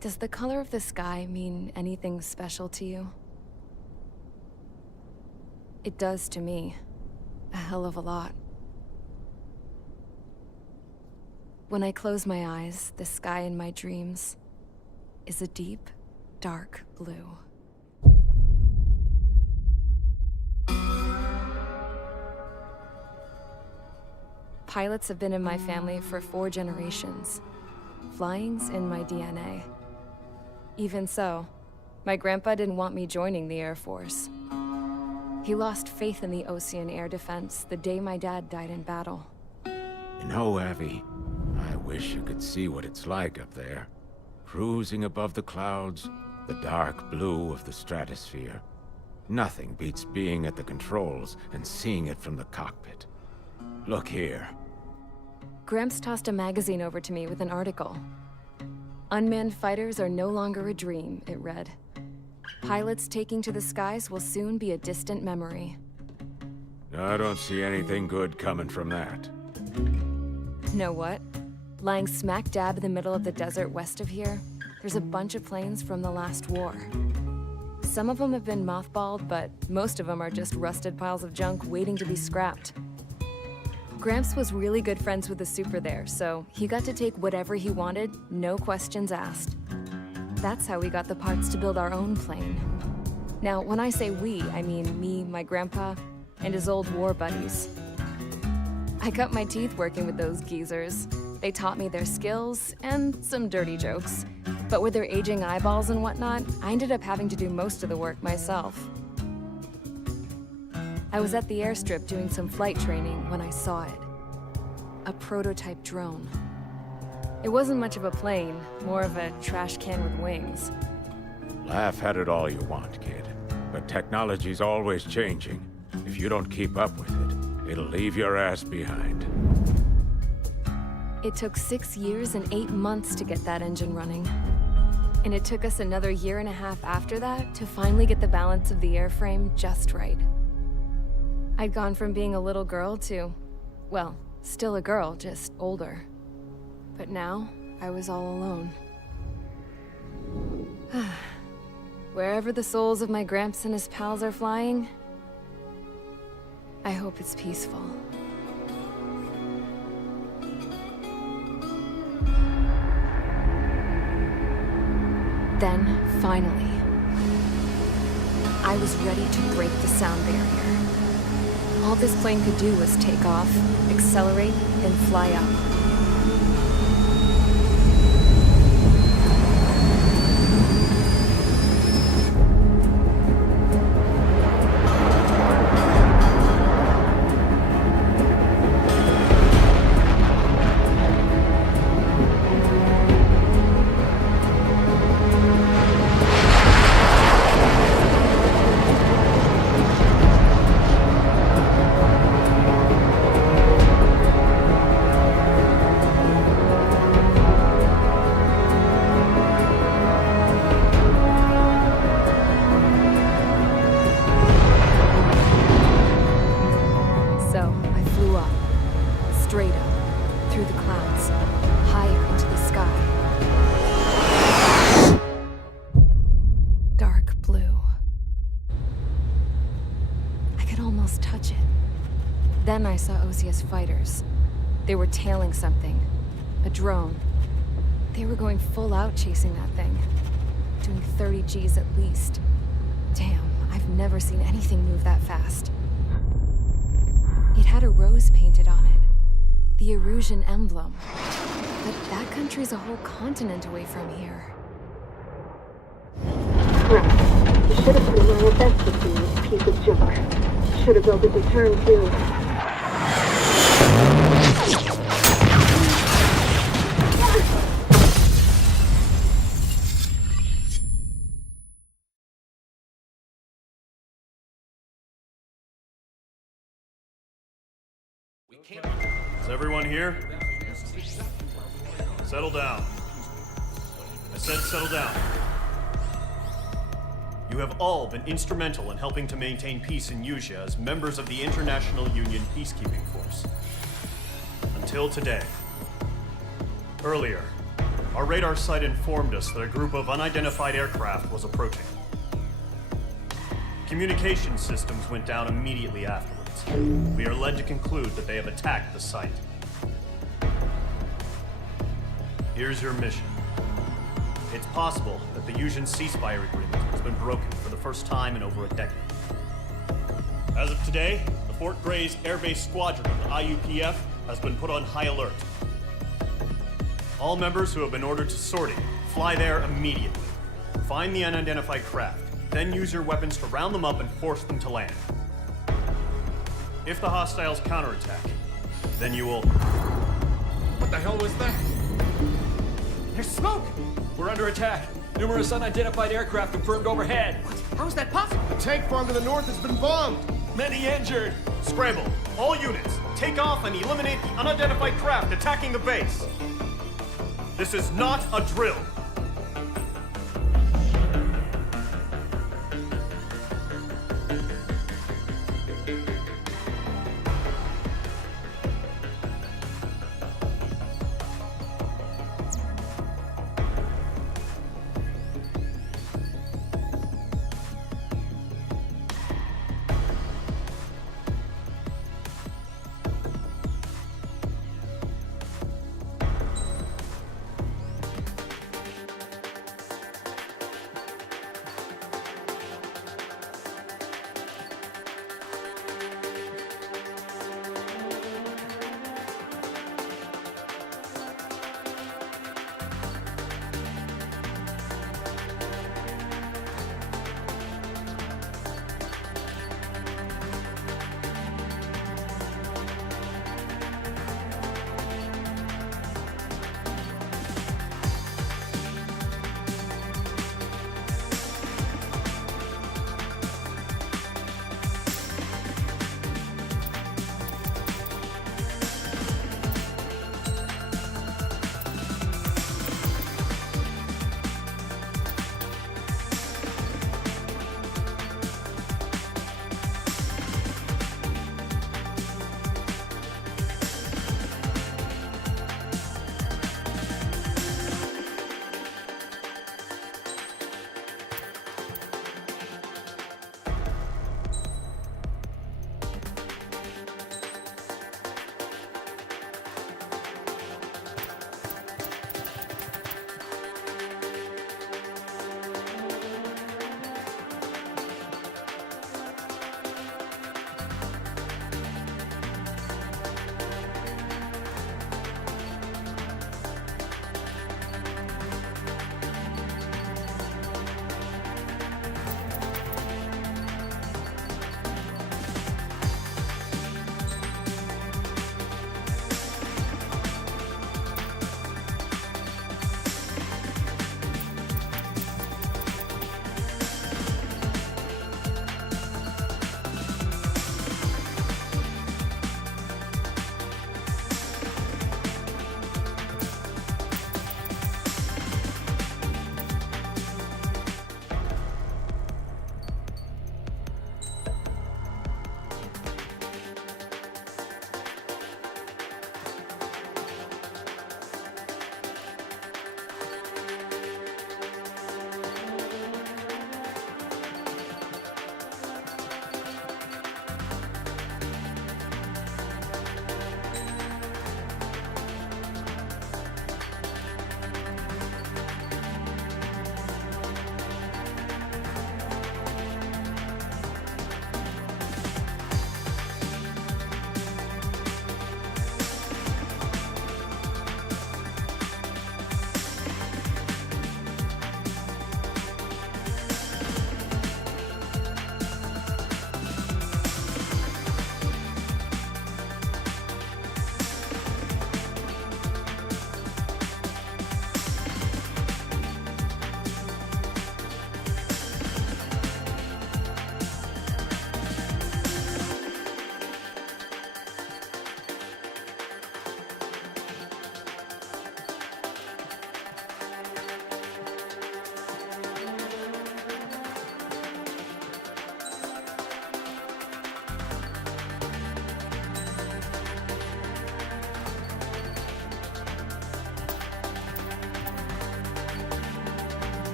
Does the color of the sky mean anything special to you? It does to me. A hell of a lot. When I close my eyes, the sky in my dreams is a deep, dark blue. Pilots have been in my family for 4 generations. Flying's in my DNA. Even so, my grandpa didn't want me joining the Air Force. He lost faith in the Ocean Air Defense the day my dad died in battle. You know, Abby, I wish you could see what it's like up there. Cruising above the clouds, the dark blue of the stratosphere. Nothing beats being at the controls and seeing it from the cockpit. Look here. Gramps tossed a magazine over to me with an article. Unmanned fighters are no longer a dream, it read. Pilots taking to the skies will soon be a distant memory. I don't see anything good coming from that. Know what? Lying smack dab in the middle of the desert west of here, there's a bunch of planes from the last war. Some of them have been mothballed, but most of them are just rusted piles of junk waiting to be scrapped. Gramps was really good friends with the super there, so he got to take whatever he wanted, no questions asked. That's how we got the parts to build our own plane. Now, when I say we, I mean me, my grandpa, and his old war buddies. I cut my teeth working with those geezers. They taught me their skills, and some dirty jokes. But with their aging eyeballs and whatnot, I ended up having to do most of the work myself. I was at the airstrip doing some flight training when I saw it. A prototype drone. It wasn't much of a plane, more of a trash can with wings. Laugh at it all you want, kid. But technology's always changing. If you don't keep up with it, it'll leave your ass behind. It took 6 years and 8 months to get that engine running. And it took us another 1.5 years after that to finally get the balance of the airframe just right. I'd gone from being a little girl to, well, still a girl, just older. But now, I was all alone. Wherever the souls of my Gramps and his pals are flying, I hope it's peaceful. Then, finally, I was ready to break the sound barrier. All this plane could do was take off, accelerate, and fly up. through the clouds, higher into the sky. Dark blue. I could almost touch it. Then I saw Osia's fighters. They were tailing something. A drone. They were going full out chasing that thing. Doing 30 Gs at least. Damn, I've never seen anything move that fast. It had a rose painted on it. The Erusian emblem. But that country's a whole continent away from here. Crap. You should have put in my best to see this piece of junk. Should have built a return too. Is everyone here? Settle down. I said settle down. You have all been instrumental in helping to maintain peace in Usea as members of the International Union Peacekeeping Force. Until today. Earlier, our radar site informed us that a group of unidentified aircraft was approaching. Communication systems went down immediately afterwards. We are led to conclude that they have attacked the site. Here's your mission. It's possible that the Usian ceasefire agreement has been broken for the first time in over a decade. As of today, the Fort Grays Air Base Squadron of the IUPF has been put on high alert. All members who have been ordered to sortie, fly there immediately. Find the unidentified craft, then use your weapons to round them up and force them to land. If the hostiles counterattack, then you will... What the hell was that? There's smoke! We're under attack. Numerous unidentified aircraft confirmed overhead. How is that possible? The tank farm to the north has been bombed. Many injured. Scramble! All units, take off and eliminate the unidentified craft attacking the base. This is not a drill.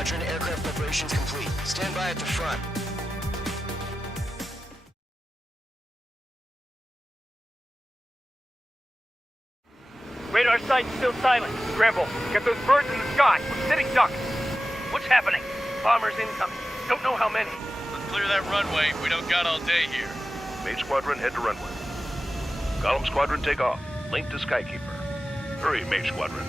Squadron, aircraft preparations complete. Stand by at the front. Radar site's still silent. Scramble. Get those birds in the sky. We're sitting ducks. What's happening? Bombers incoming. Don't know how many. Let's clear that runway. We don't got all day here. Mage Squadron, head to runway. Column Squadron, take off. Link to Skykeeper. Hurry, Mage Squadron.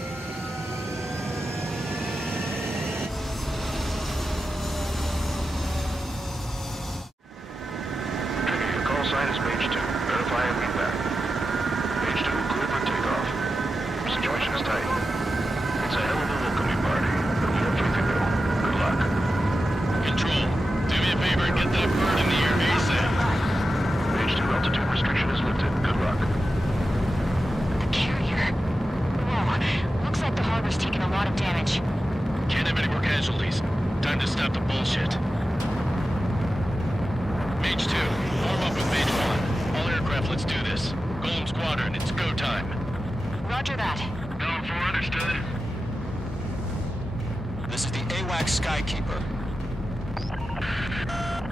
Trigger, your call sign is Mage 2. Verify and read back. Mage 2, clear for takeoff. Situation is tight. It's a hell of a welcoming party, but we have faith in you. Good luck. Control, do me a favor and get that bird in the air ASAP. Mage 2, altitude restriction is lifted. Good luck. Carrier. Whoa. Looks like the harbor's taken a lot of damage. Can't have any more casualties. Time to stop the bullshit. Mage 2, warm up with Mage 1. All aircraft, let's do this. Golem Squadron, it's go time. Roger that. Going for understood. This is the AWACS Skykeeper.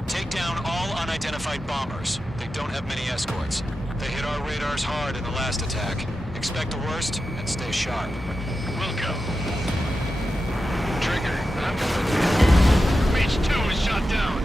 Take down all unidentified bombers. They don't have many escorts. They hit our radars hard in the last attack. Expect the worst and stay sharp. We'll go. Trigger, I'm going. Mage 2 is shot down.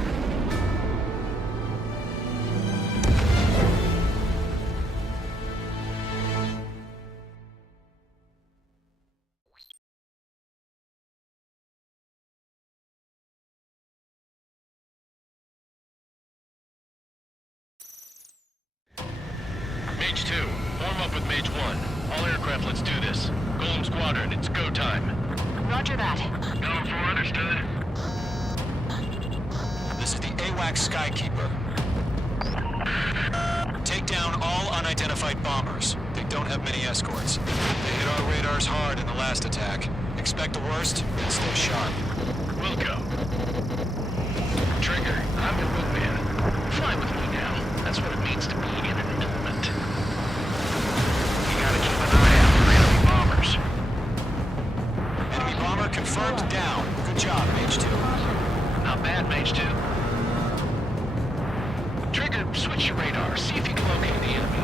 Mage 2, warm up with Mage 1. All aircraft, let's do this. Golem Squadron, it's go time. Roger that. Going for understood. This is the AWACS Skykeeper. Take down all unidentified bombers. They don't have many escorts. They hit our radars hard in the last attack. Expect the worst and stay sharp. We'll go. Trigger, I'm your wingman. Fly with me now. That's what it means to be in an element. You gotta keep an eye out for enemy bombers. Enemy bomber confirmed down. Good job, Mage 2. Not bad, Mage 2. Trigger, switch your radar. See if you can locate the enemy.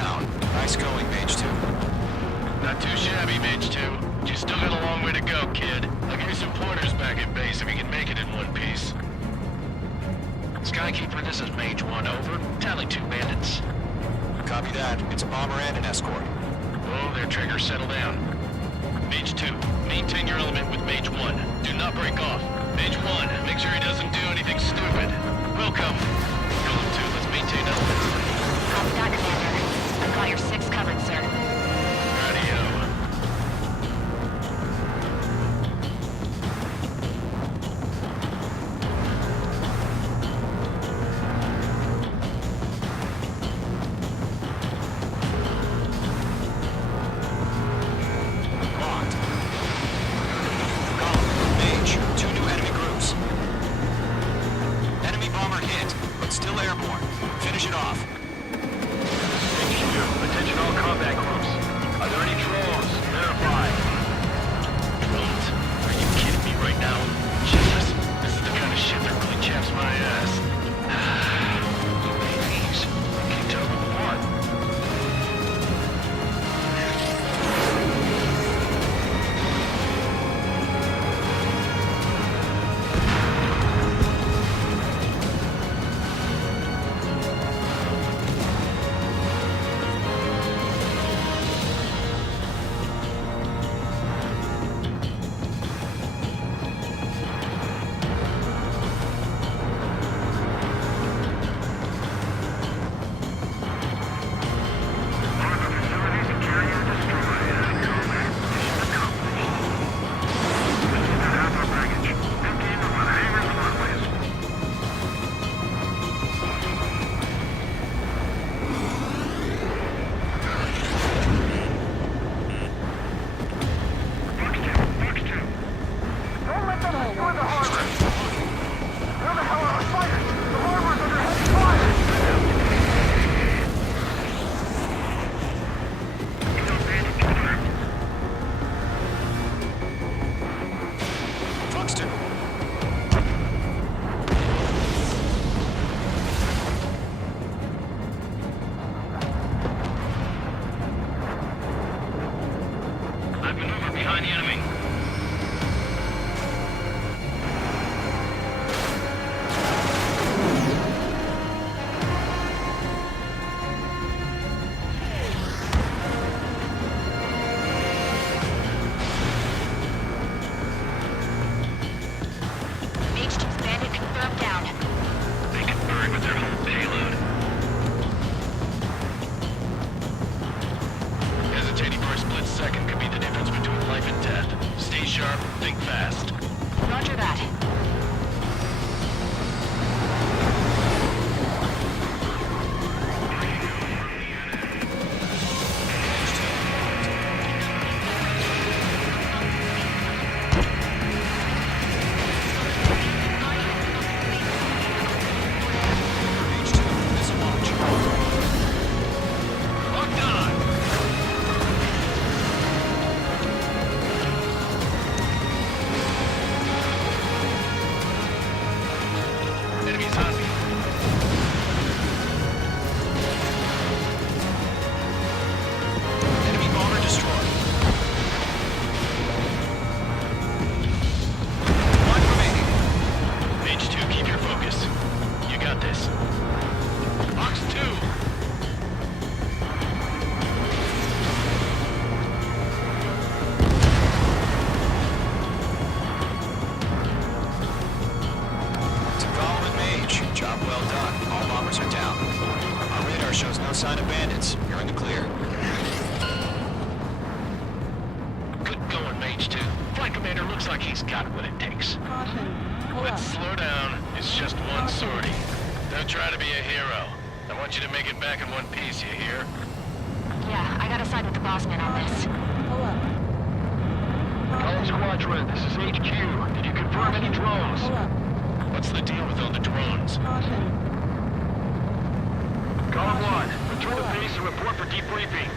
down. Nice going, Mage 2. Not too shabby, Mage 2. You still got a long way to go, kid. I'll give you some pointers back at base if you can make it in one piece. Skykeeper, this is Mage 1, over. Tally 2 bandits. Copy that. It's a bomber and an escort. Oh, there, Trigger, settle down. Mage 2, maintain your element with Mage 1. Do not break off. Mage 1, make sure he doesn't do anything stupid. Welcome. Golem 2, let's maintain element. Copy that, Commander. I've got your 6 covered, sir. Radio. Locked. Column, Mage, 2 new enemy groups. Enemy bomber hit, but still airborne. Finish it off. Attention all combat groups. Are there any drones? Verify. Drones? Are you kidding me right now? Jesus, this is the kind of shit that really chaps my ass. Please, can you tell them apart? Truxton. I've maneuvered behind the enemy. Mage 2's bandit confirmed down. They can burn with their whole payload. Hesitating for a split second could be the difference between life and death. Stay sharp, think fast. Roger that. Mage 2, missile launch. Locked on! Enemies on me. Enemy bomber destroyed. One remaining. Mage 2, keep your focus. You got this. Box 2! To Column and Mage, job well done. All bombers are down. Our radar shows no sign of bandits. You're in the clear. Good going, Mage 2. Flight Commander looks like he's got what it takes. Let's slow down. It's just one sortie. Don't try to be a hero. I want you to make it back in one piece, you hear? Yeah, I gotta side with the boss man on this. Column Squadron, this is HQ. Did you confirm any drones? What's the deal with all the drones? Column 1, return to base and report for debriefing.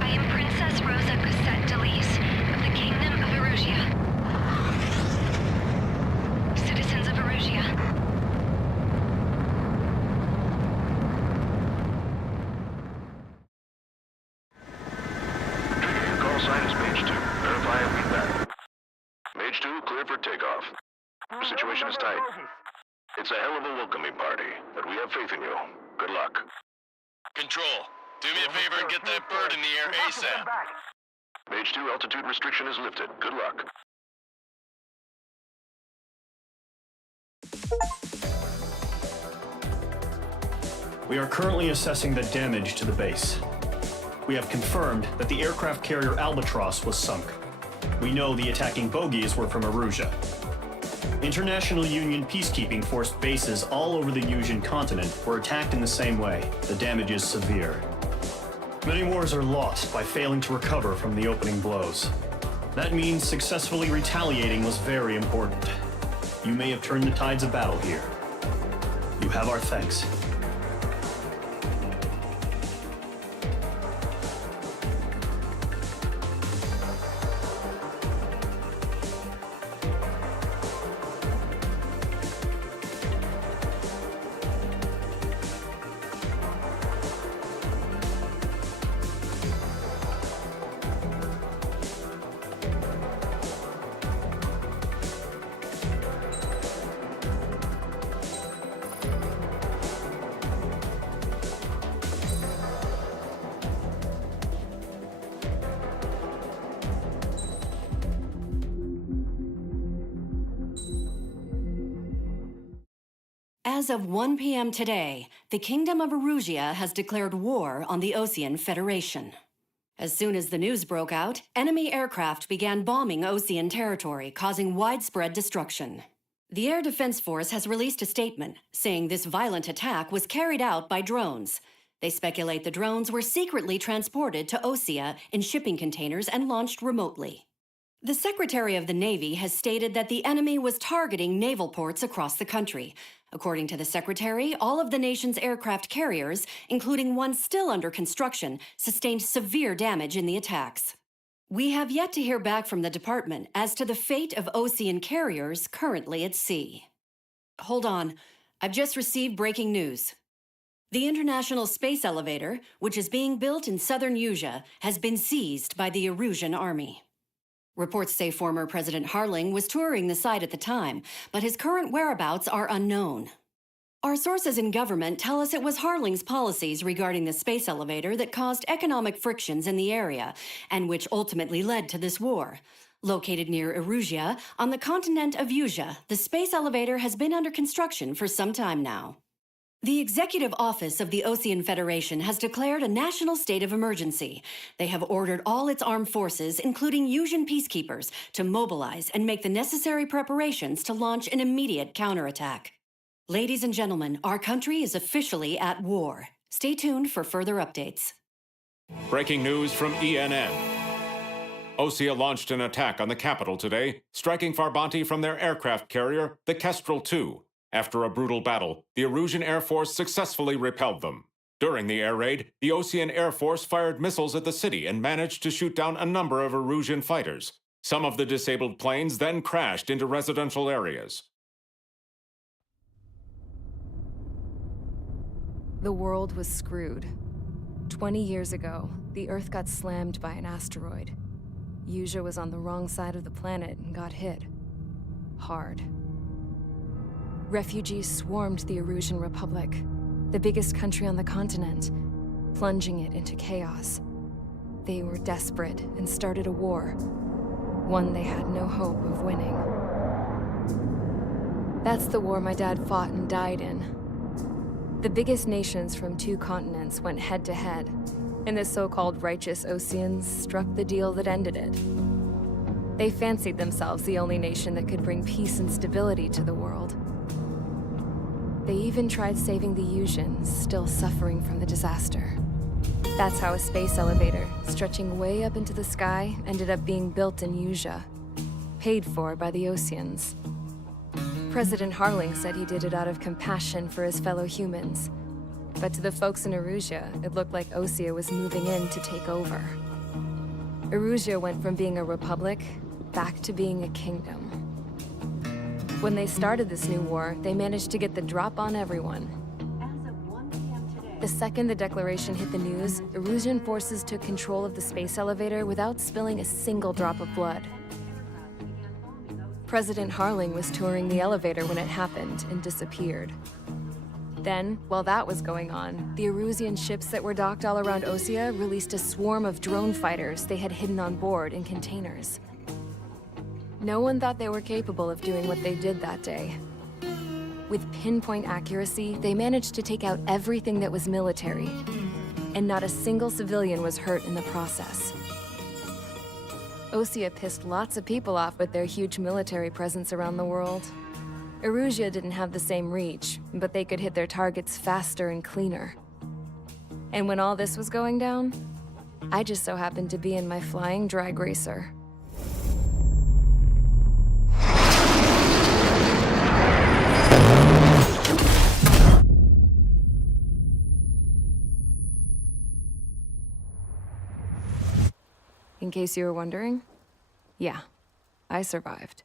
I am Princess Rosa takeoff. The situation is tight. It's a hell of a welcoming party, but we have faith in you. Good luck. Control, do me a favor and get that bird in the air ASAP. Mage 2 altitude restriction is lifted. Good luck. We are currently assessing the damage to the base. We have confirmed that the aircraft carrier Albatross was sunk. We know the attacking bogies were from Erusia. International Union peacekeeping force bases all over the Yusian continent were attacked in the same way. The damage is severe. Many wars are lost by failing to recover from the opening blows. That means successfully retaliating was very important. You may have turned the tides of battle here. You have our thanks. As of 1 p.m. today, the Kingdom of Erusia has declared war on the Osean Federation. As soon as the news broke out, enemy aircraft began bombing Osean territory, causing widespread destruction. The Air Defense Force has released a statement saying this violent attack was carried out by drones. They speculate the drones were secretly transported to Osea in shipping containers and launched remotely. The Secretary of the Navy has stated that the enemy was targeting naval ports across the country. According to the Secretary, all of the nation's aircraft carriers, including one still under construction, sustained severe damage in the attacks. We have yet to hear back from the department as to the fate of Osean carriers currently at sea. Hold on, I've just received breaking news. The International Space Elevator, which is being built in southern Yusia, has been seized by the Erusian army. Reports say former President Harling was touring the site at the time, but his current whereabouts are unknown. Our sources in government tell us it was Harling's policies regarding the space elevator that caused economic frictions in the area, and which ultimately led to this war. Located near Erusia, on the continent of Yusia, the space elevator has been under construction for some time now. The Executive Office of the Osean Federation has declared a national state of emergency. They have ordered all its armed forces, including Yusian peacekeepers, to mobilize and make the necessary preparations to launch an immediate counterattack. Ladies and gentlemen, our country is officially at war. Stay tuned for further updates. Breaking news from ENN. Osea launched an attack on the capital today, striking Farbanti from their aircraft carrier, the Kestrel II. After a brutal battle, the Erusian Air Force successfully repelled them. During the air raid, the Osean Air Force fired missiles at the city and managed to shoot down a number of Erusian fighters. Some of the disabled planes then crashed into residential areas. The world was screwed. 20 years ago, the Earth got slammed by an asteroid. Yusia was on the wrong side of the planet and got hit. Hard. Refugees swarmed the Erusian Republic, the biggest country on the continent, plunging it into chaos. They were desperate and started a war, one they had no hope of winning. That's the war my dad fought and died in. The biggest nations from 2 continents went head-to-head, and the so-called righteous Oseans struck the deal that ended it. They fancied themselves the only nation that could bring peace and stability to the world. They even tried saving the Yusians, still suffering from the disaster. That's how a space elevator, stretching way up into the sky, ended up being built in Yusia, paid for by the Oseans. President Harling said he did it out of compassion for his fellow humans. But to the folks in Erusia, it looked like Osea was moving in to take over. Erusia went from being a republic back to being a kingdom. When they started this new war, they managed to get the drop on everyone. The second the declaration hit the news, Erusian forces took control of the space elevator without spilling a single drop of blood. President Harling was touring the elevator when it happened and disappeared. Then, while that was going on, the Erusian ships that were docked all around Osea released a swarm of drone fighters they had hidden on board in containers. No one thought they were capable of doing what they did that day. With pinpoint accuracy, they managed to take out everything that was military, and not a single civilian was hurt in the process. Osea pissed lots of people off with their huge military presence around the world. Erusia didn't have the same reach, but they could hit their targets faster and cleaner. And when all this was going down, I just so happened to be in my flying drag racer. In case you were wondering, yeah, I survived.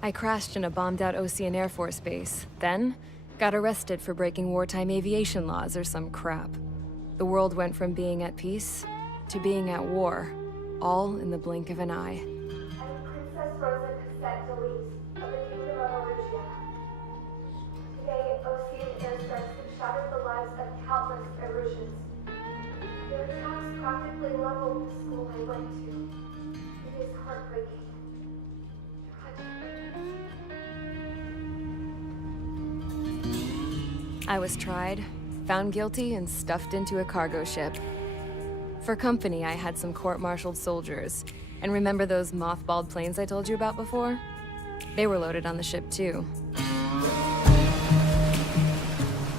I crashed in a bombed-out Osean Air Force base, then got arrested for breaking wartime aviation laws or some crap. The world went from being at peace to being at war, all in the blink of an eye. I'm Princess Rosa Cassette Delise of the Kingdom of Erusia. Today, Osean airstrikes have shattered the lives of countless Erusians. Their attacks practically leveled the school I went to. It is heartbreaking. I was tried, found guilty, and stuffed into a cargo ship. For company, I had some court-martialed soldiers. And remember those mothballed planes I told you about before? They were loaded on the ship, too.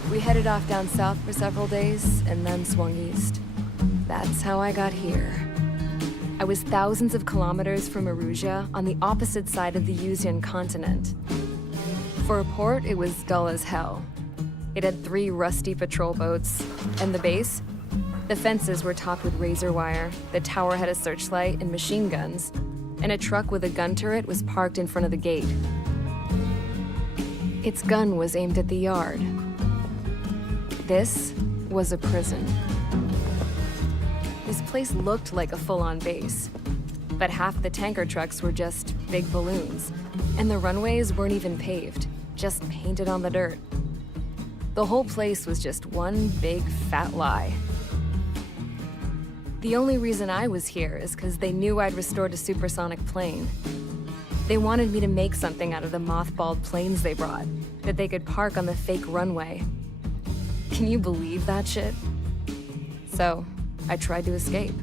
We headed off down south for several days, and then swung east. That's how I got here. I was thousands of kilometers from Erusia, on the opposite side of the Yuzian continent. For a port, it was dull as hell. It had 3 rusty patrol boats, and the base? The fences were topped with razor wire, the tower had a searchlight and machine guns, and a truck with a gun turret was parked in front of the gate. Its gun was aimed at the yard. This was a prison. This place looked like a full-on base, but half the tanker trucks were just big balloons, and the runways weren't even paved, just painted on the dirt. The whole place was just one big fat lie. The only reason I was here is because they knew I'd restored a supersonic plane. They wanted me to make something out of the mothballed planes they brought, that they could park on the fake runway. Can you believe that shit? So, I tried to escape.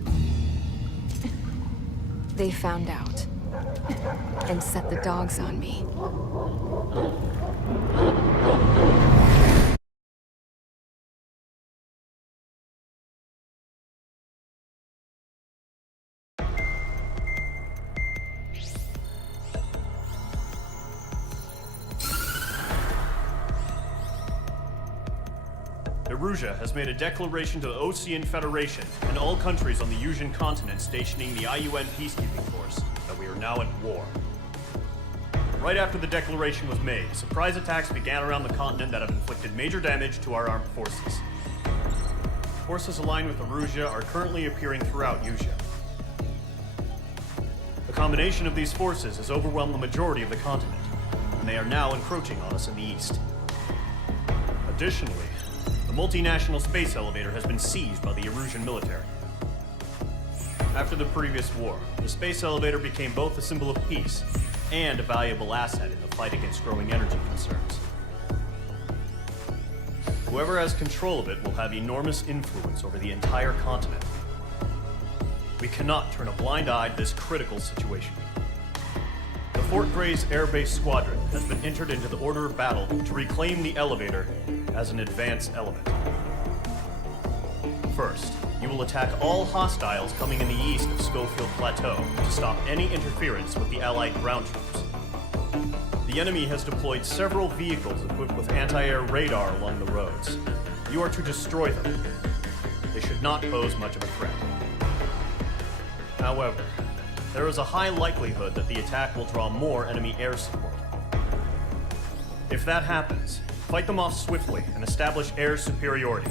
They found out, and set the dogs on me. Erusia has made a declaration to the Osean Federation and all countries on the Yusian continent stationing the IUN peacekeeping force that we are now at war. Right after the declaration was made, surprise attacks began around the continent that have inflicted major damage to our armed forces. Forces aligned with Erusia are currently appearing throughout Yusia. The combination of these forces has overwhelmed the majority of the continent, and they are now encroaching on us in the east. Additionally, the multinational space elevator has been seized by the Erusian military. After the previous war, the space elevator became both a symbol of peace and a valuable asset in the fight against growing energy concerns. Whoever has control of it will have enormous influence over the entire continent. We cannot turn a blind eye to this critical situation. The Fort Grays Air Base Squadron has been entered into the order of battle to reclaim the elevator as an advance element. First, you will attack all hostiles coming in the east of Schofield Plateau to stop any interference with the Allied ground troops. The enemy has deployed several vehicles equipped with anti-air radar along the roads. You are to destroy them. They should not pose much of a threat. However, there is a high likelihood that the attack will draw more enemy air support. If that happens, fight them off swiftly and establish air superiority.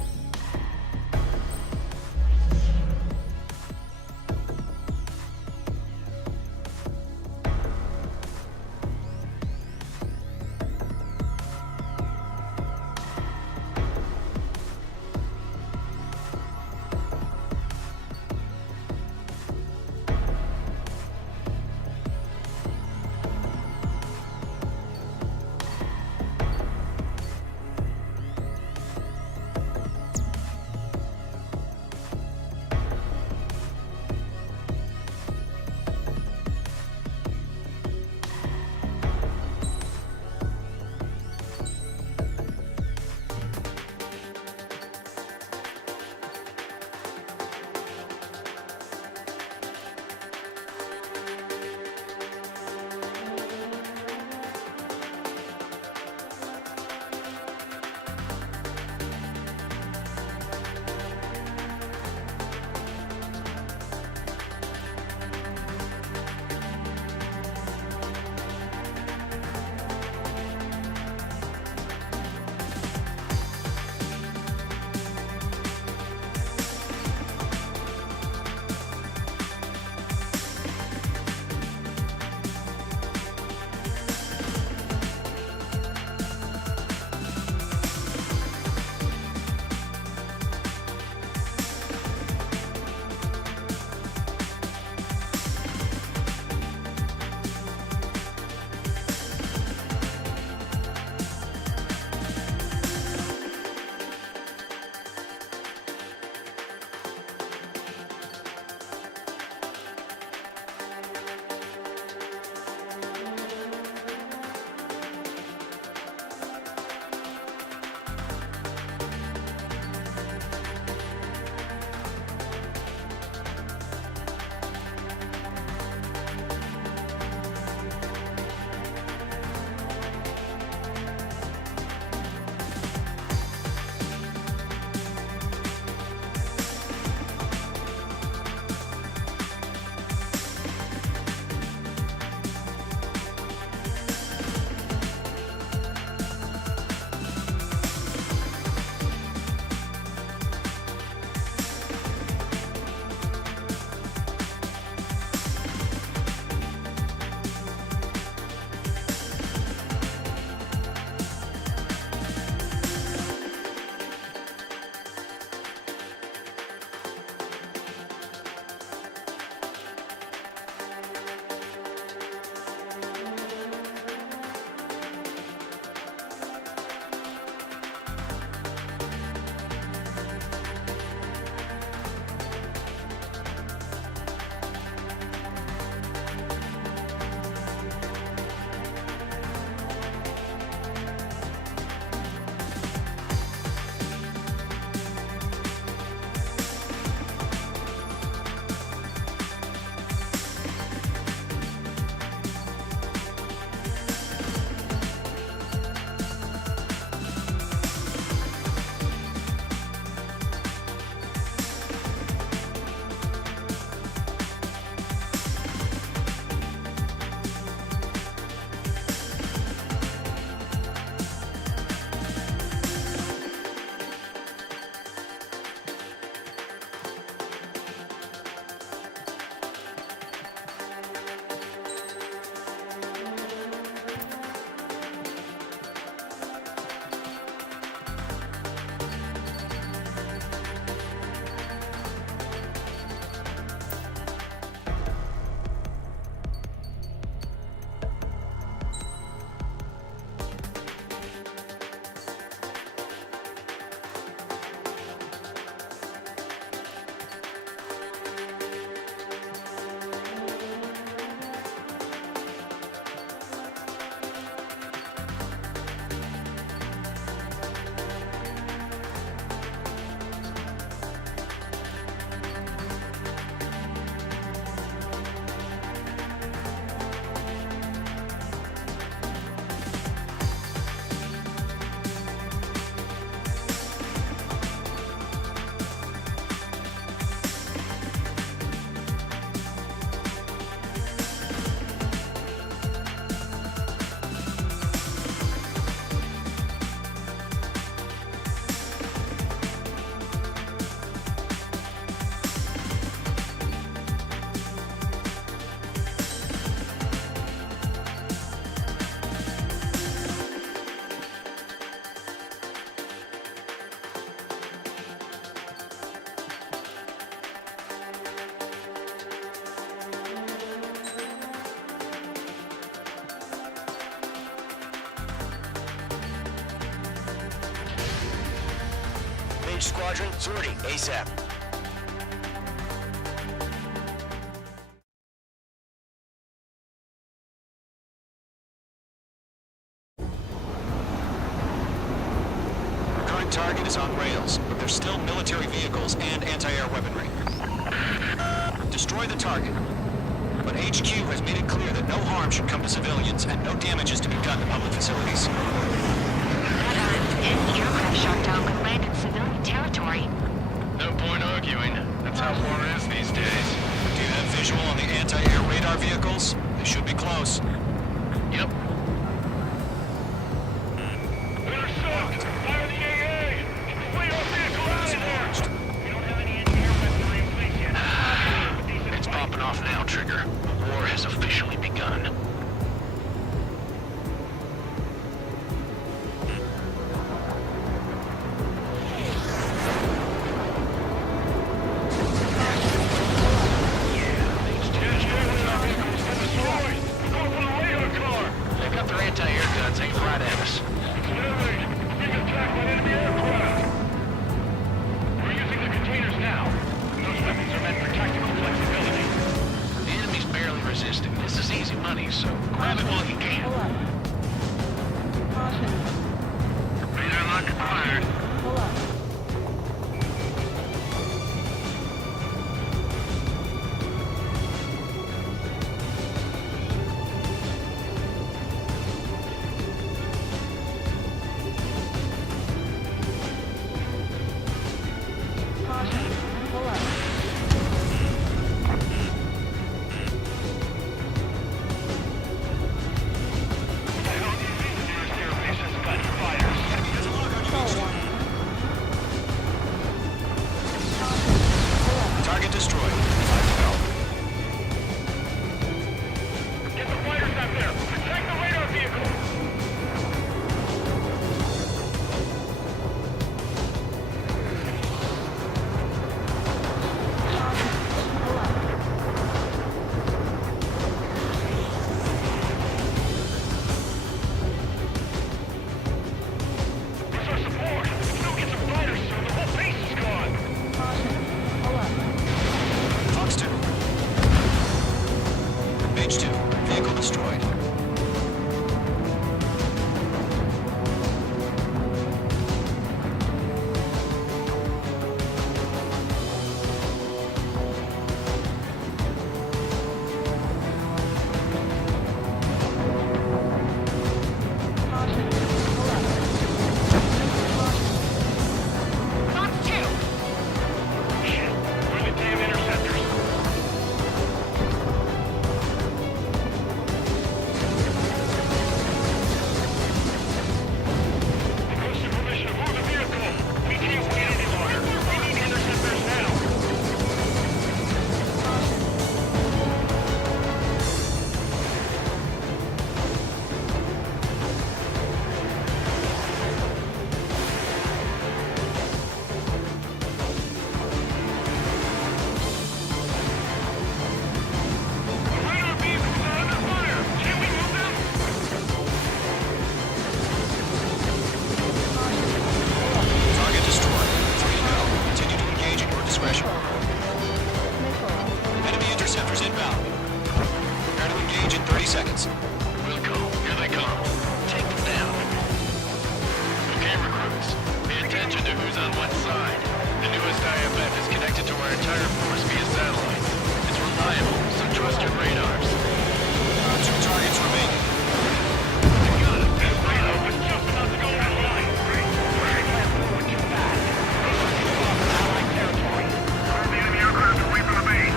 Squadron, sortie, ASAP. Our current target is on rails, but there's still military vehicles and anti-air weaponry. Destroy the target. But HQ has made it clear that no harm should come to civilians and no damage is to be done to public facilities. An aircraft shot down could land in civilian territory. No point arguing. That's how war is these days. Do you have visual on the anti-air radar vehicles? They should be close. Yep. We're soaked! Fire the AA! Wait our vehicle out of there! We don't have any anti-air weaponry in place yet. It's popping off now, Trigger. War has officially begun. They've got their anti-air guns aimed right at us. We're using the containers now. Those weapons are meant for tactical flexibility. The enemy's barely resisting. This is easy money, so grab it while you can. Radar lock acquired. Target destroyed. Time to go. Get the fighters out there! Protect the radar vehicle! Where's our support? If we don't get some fighters soon, the whole base is gone! Fox 2. Page 2. Vehicle destroyed. Fox 2! Shit, where are the damn interceptors? Requesting permission to move the vehicle. We can't wait any longer. We need interceptors now. The radar vehicles are under fire. Can we move them? Target destroyed. 3 to go. Continue to engage at your discretion. Enemy interceptors inbound. Prepare to engage in 30 seconds. We'll go. Here they come. Take them down. Okay, recruits. Pay attention to who's on what side. The newest IFF is connected to our entire force via satellite. It's reliable, so trust your radars. 2 targets remaining. Got it. That radar was just about to go online. We're moving too fast. Those are people off in Allied territory. Clear the enemy aircraft away from the base.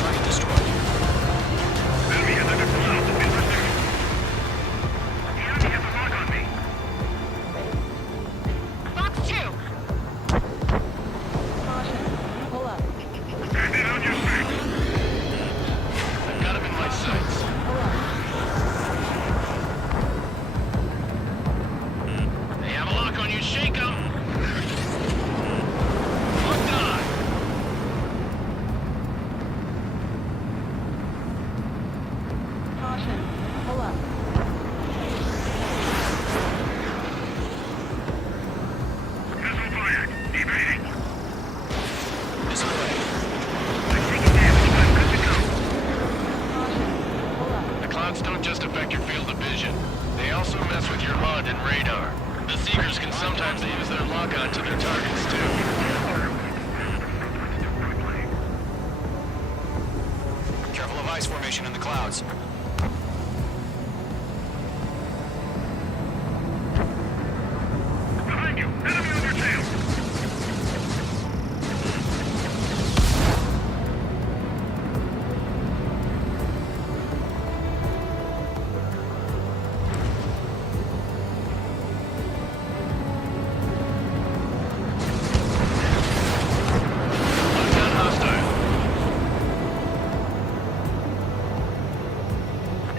Target destroyed. Enemy has under cloud. Intercept. The enemy has HUD and radar. The Seekers can sometimes use their lock-on to their targets, too. Careful of ice formation in the clouds. Behind you! Enemy on your tail!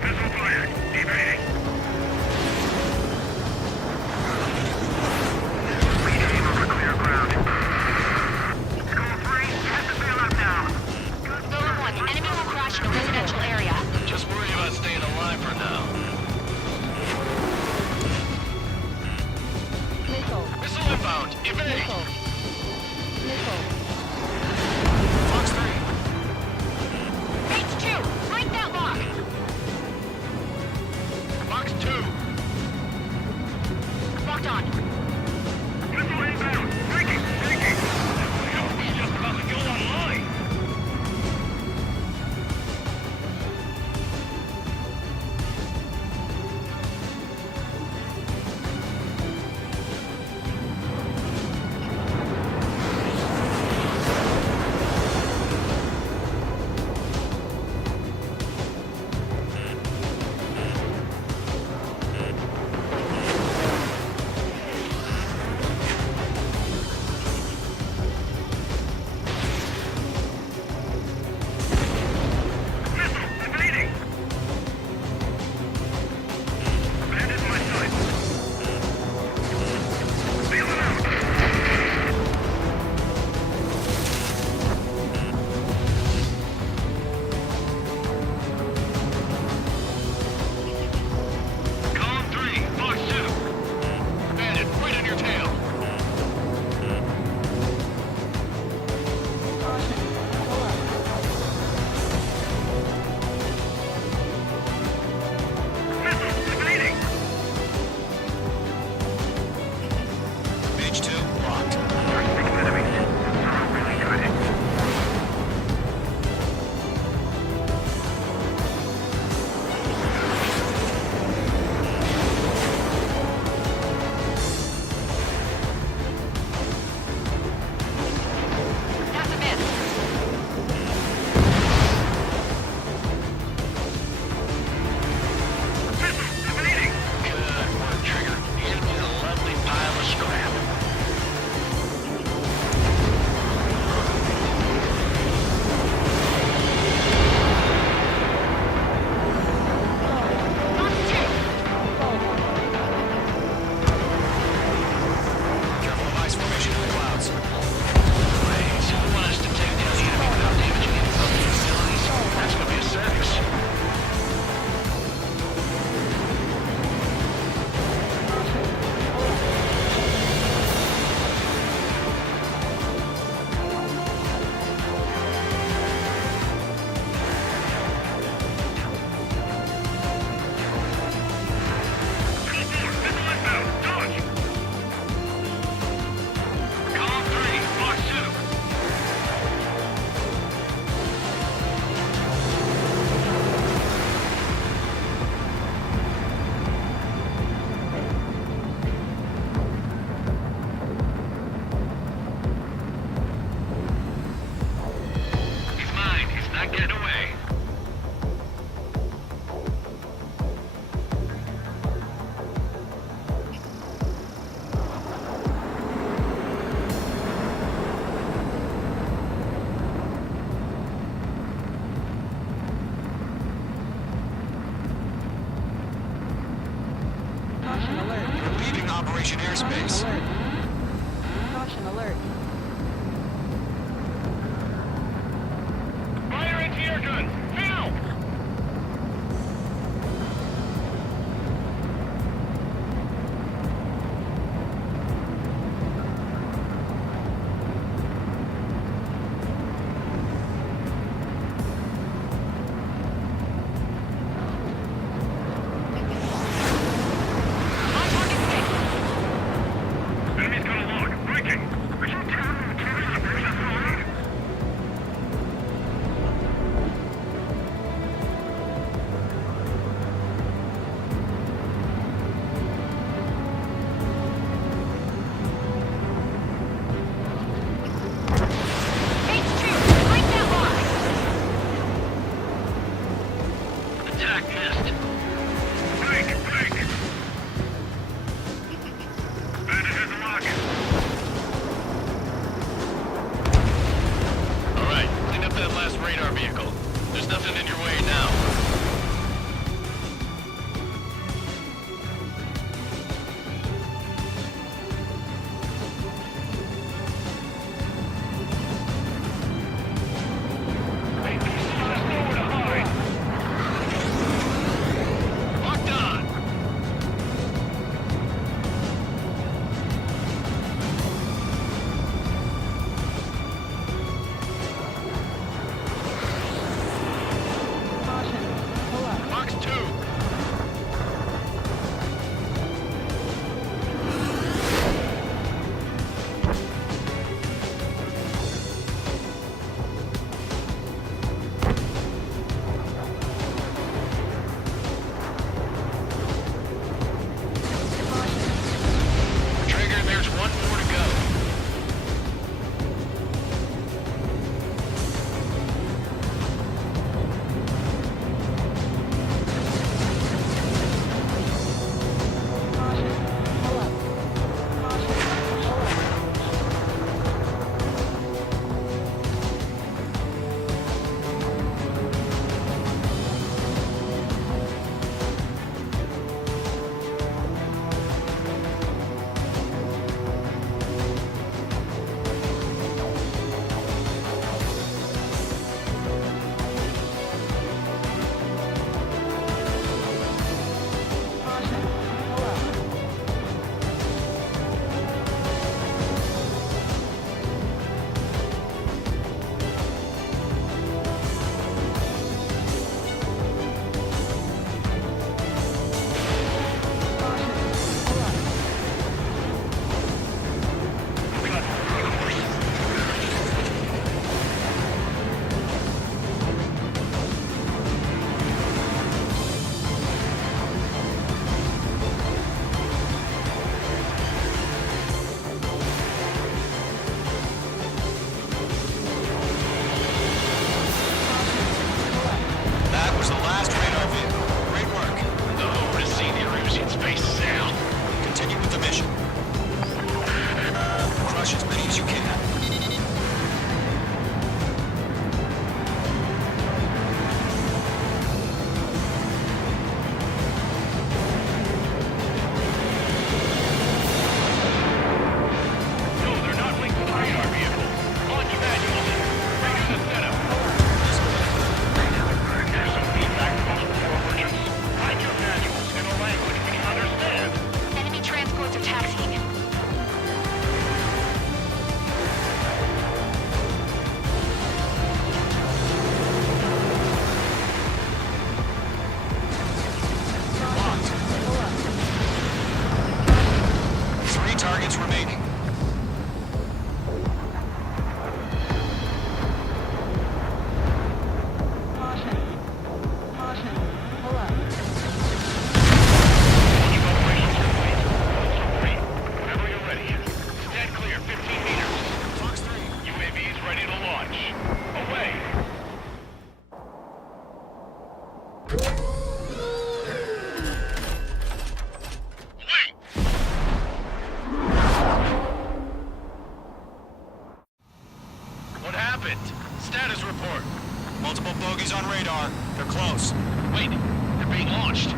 Missile fired! Evading! Aim over clear ground. Skull 3, head the sail up now. Bullet 1, enemy will crash in a residential area. Just worry about staying alive for now. Missile inbound! Evade! Fox 3. H2, break that lock! Fox 2! Locked on. Missile inbound! Breaking! Breaking! He's just about to go online. Missile! Evading! Bandit in my sight. Bail him out! Column 3, Fox 2! Bandit, right on your tail! Missile! Evading! H2 locked. Six enemies. Sound really good. That's a miss. Missile! Evading! Good work, Trigger. The enemy's a lovely pile of scrap. Careful of ice formation in the clouds. Please, you want us to take down the enemy without damaging any public facilities? That's gonna be a circus. Missile inbound! Dodge! Column 3, Fox 2! He's mine. He's not getting away. Leaving Operation Airspace. Fire anti-air guns! Now! On target targets remaining. Whenever you're ready. Stand clear, 15 meters. Fox 3. UAVs ready to launch. Away. Wait! What happened? Status report. Multiple bogies on radar. They're close. Wait, they're being launched.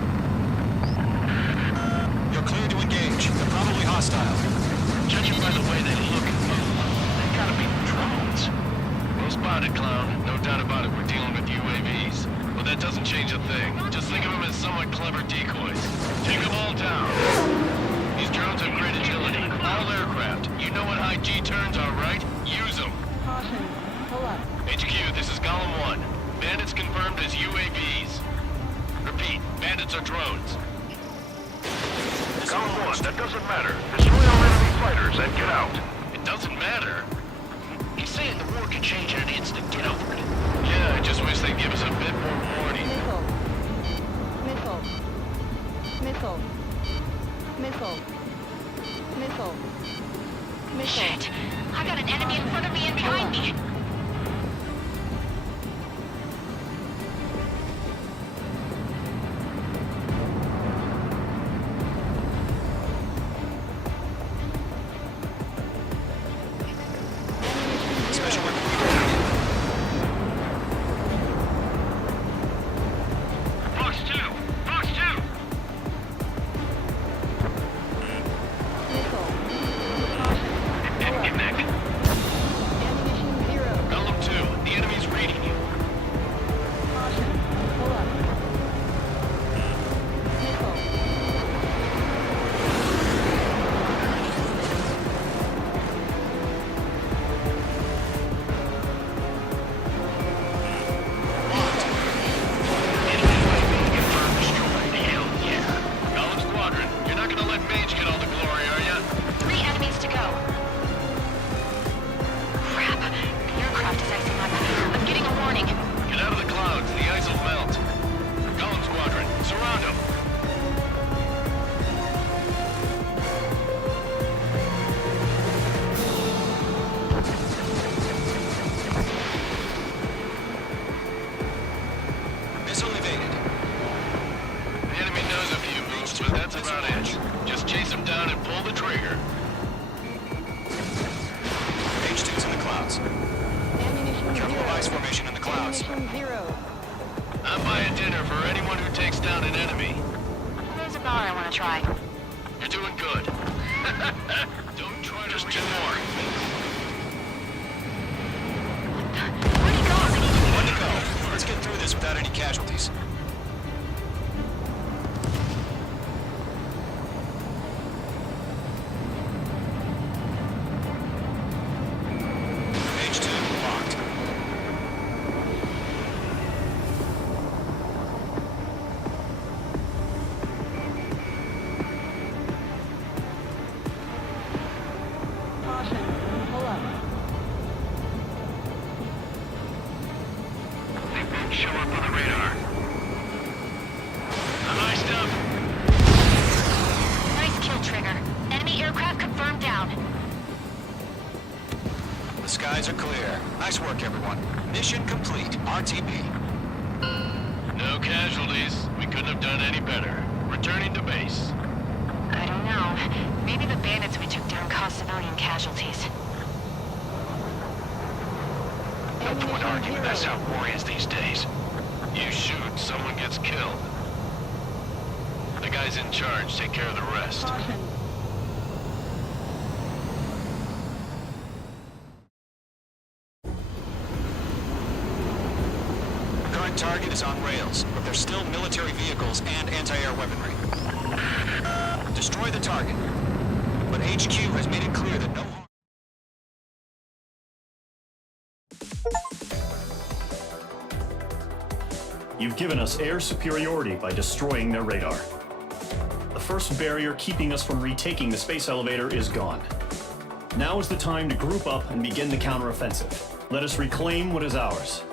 You're clear to engage. They're probably hostile. Judging by the way they look, they gotta be drones. Well spotted, clown. No doubt about it, we're dealing with UAVs. But that doesn't change a thing. Just think of them as somewhat clever decoys. Take them all down. These drones have great agility. All aircraft. You know what high G turns are, right? Use them. HQ, this is Golem 1. Bandits confirmed as UAVs. Repeat, bandits are drones. Golem 1, that doesn't matter. Destroy all enemy fighters and get out. It doesn't matter. He's saying the war could change in an instant. Get over it. Yeah, I just wish they'd give us a bit more warning. Missile. Missile. Missile. Missile. Missile. Shit! I got an enemy in front of me and behind me. Special weapon. Fox 2! Fox 2! Missile. Get back. Ammunition 0. Golem 2, the enemy's reading you. Caution. Pull up. Missile. Golem Squadron, you're not gonna let Mage get all the glory, are ya? 3 enemies to go. Crap. The aircraft is icing up. I'm getting a warning. Get out of the clouds, the ice will melt. Golem Squadron, surround them. Missile evaded. The enemy knows a few moves, but that's about it. Just chase them down and pull the trigger. H2's in the clouds. Ammunition Careful 0. of ice formation in the clouds. Ammunition 0. I'm buying dinner for anyone who takes down an enemy. There's a bar I want to try. You're doing good. Don't try to just 2 more. Where'd he go? One to go. Let's get through this without any casualties. H2 locked. Caution. Pull up. They won't show up on the radar. I'm iced up. Nice kill, Trigger. Enemy aircraft confirmed down. The skies are clear. Nice work, everyone. Mission complete. RTB. No casualties. We couldn't have done any better. Returning to base. I don't know. Maybe the bandits we took down caused civilian casualties. No point arguing. That's how war is these days. You shoot, someone gets killed. The guys in charge take care of the rest. Caution. Current target is on rails, but there's still military vehicles and anti-air weaponry. Destroy the target. But HQ has made it clear that no harm... You've given us air superiority by destroying their radar. The first barrier keeping us from retaking the space elevator is gone. Now is the time to group up and begin the counteroffensive. Let us reclaim what is ours.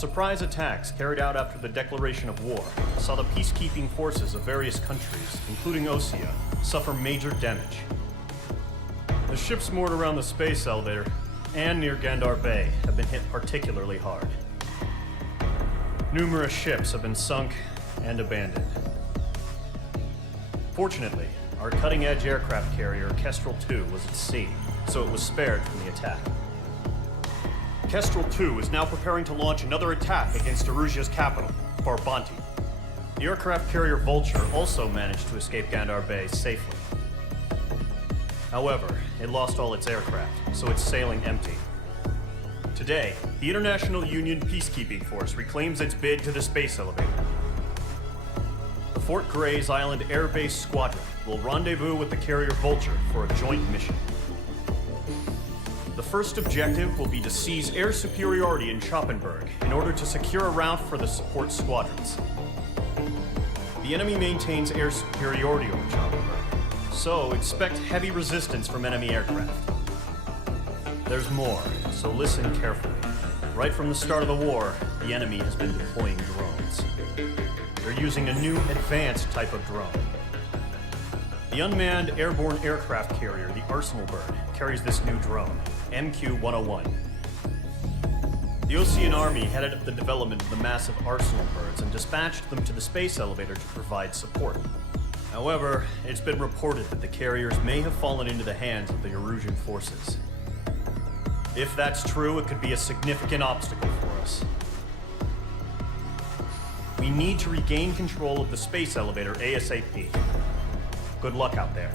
surprise attacks carried out after the declaration of war saw the peacekeeping forces of various countries, including Osea, suffer major damage. The ships moored around the space elevator and near Gandar Bay have been hit particularly hard. Numerous ships have been sunk and abandoned. Fortunately, our cutting-edge aircraft carrier Kestrel II was at sea, so it was spared from the attack. Kestrel II is now preparing to launch another attack against Erusia's capital, Farbanti. The aircraft carrier Vulture also managed to escape Gandar Bay safely. However, it lost all its aircraft, so it's sailing empty. Today, the International Union Peacekeeping Force reclaims its bid to the space elevator. The Fort Grays Island Air Base Squadron will rendezvous with the carrier Vulture for a joint mission. The first objective will be to seize air superiority in Schoppenberg in order to secure a route for the support squadrons. The enemy maintains air superiority over Schoppenberg, so expect heavy resistance from enemy aircraft. There's more, so listen carefully. Right from the start of the war, the enemy has been deploying drones. They're using a new advanced type of drone. The unmanned airborne aircraft carrier, the Arsenal Bird, carries this new drone, MQ-101. The Osean Army headed up the development of the massive Arsenal Birds and dispatched them to the space elevator to provide support. However, it's been reported that the carriers may have fallen into the hands of the Erusian forces. If that's true, it could be a significant obstacle for us. We need to regain control of the space elevator ASAP. Good luck out there.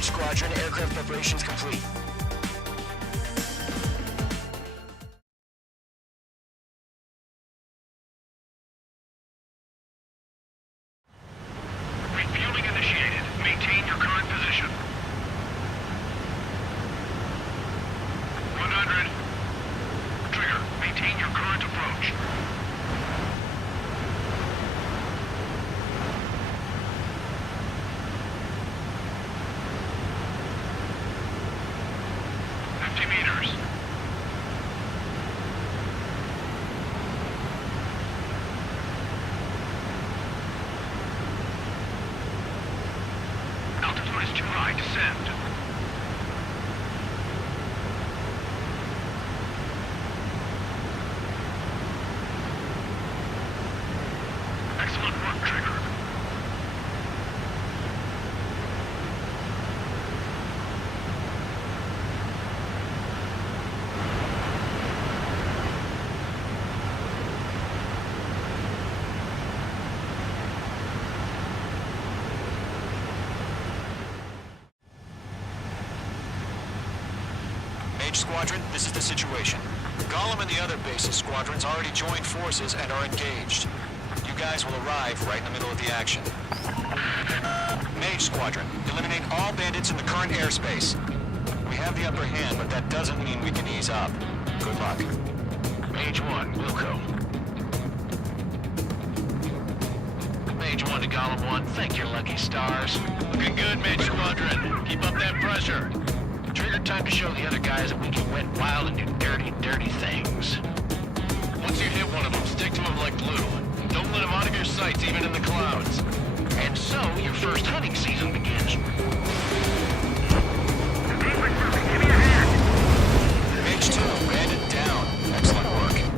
Squadron, aircraft preparations complete. Refueling initiated. Maintain your current position. 100. Trigger, maintain your current approach. Meters. Altitude is too high. Descend. Excellent work, Trigger. Mage Squadron, this is the situation. Gollum and the other base's squadrons already joined forces and are engaged. You guys will arrive right in the middle of the action. Mage Squadron, eliminate all bandits in the current airspace. We have the upper hand, but that doesn't mean we can ease up. Good luck. Mage 1, Wilco. Mage 1 to Gollum 1, thank your lucky stars. Looking good, Mage Squadron. Keep up that pressure. Trigger time to show the other guys that we can wet wild and do dirty, dirty things. Once you hit one of them, stick to him like glue. Don't let him out of your sights, even in the clouds. And so, your first hunting season begins. Mage 2, bandit down. Excellent work.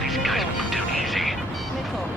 These guys will move down easy. Missile.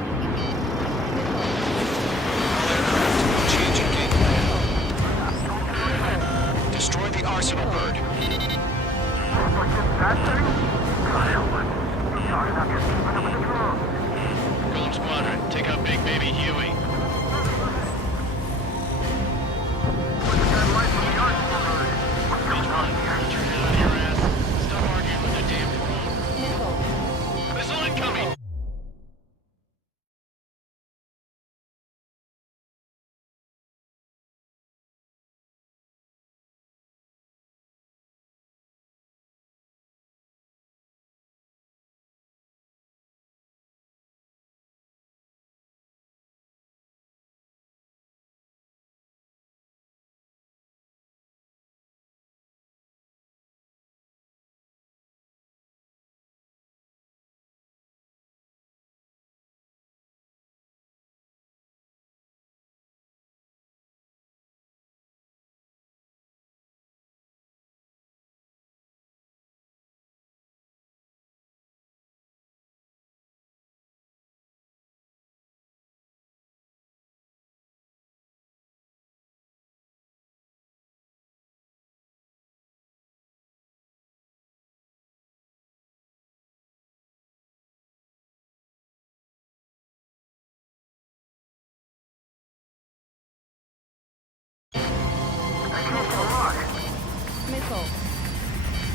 Missile.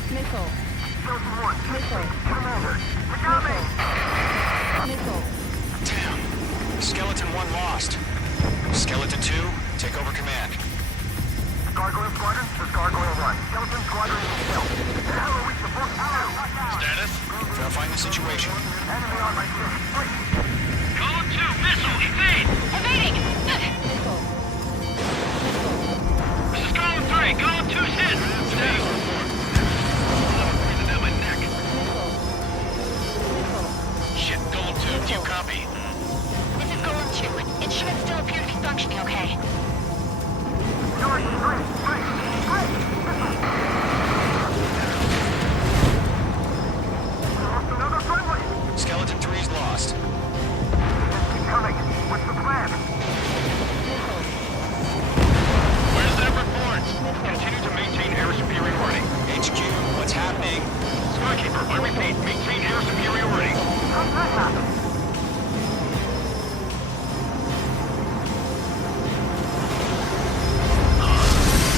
Missile. Missile. Missile. Damn. Skeleton 1 lost. Skeleton 2, take over command. Gargoyle Squadron, this is Gargoyle 1. Skeleton Squadron is still. The hell are we supposed to do? Status? Verifying the situation. Enemy on my 6. Wait. Column 2, missile, evade! Evading! Missile. This is column 3, column 2's hit! Status report. Breathing down my neck. Missile. Missile. Shit, Golem 2, do you copy? This is Golem 2. Instruments still appear to be functioning okay. George, great. Lost another friendly. Skeleton 3's lost. Keep coming. What's the plan? Where's that report? Continue to maintain air superiority. HQ, what's happening? Skykeeper, I repeat, maintain air superiority. How's that happen?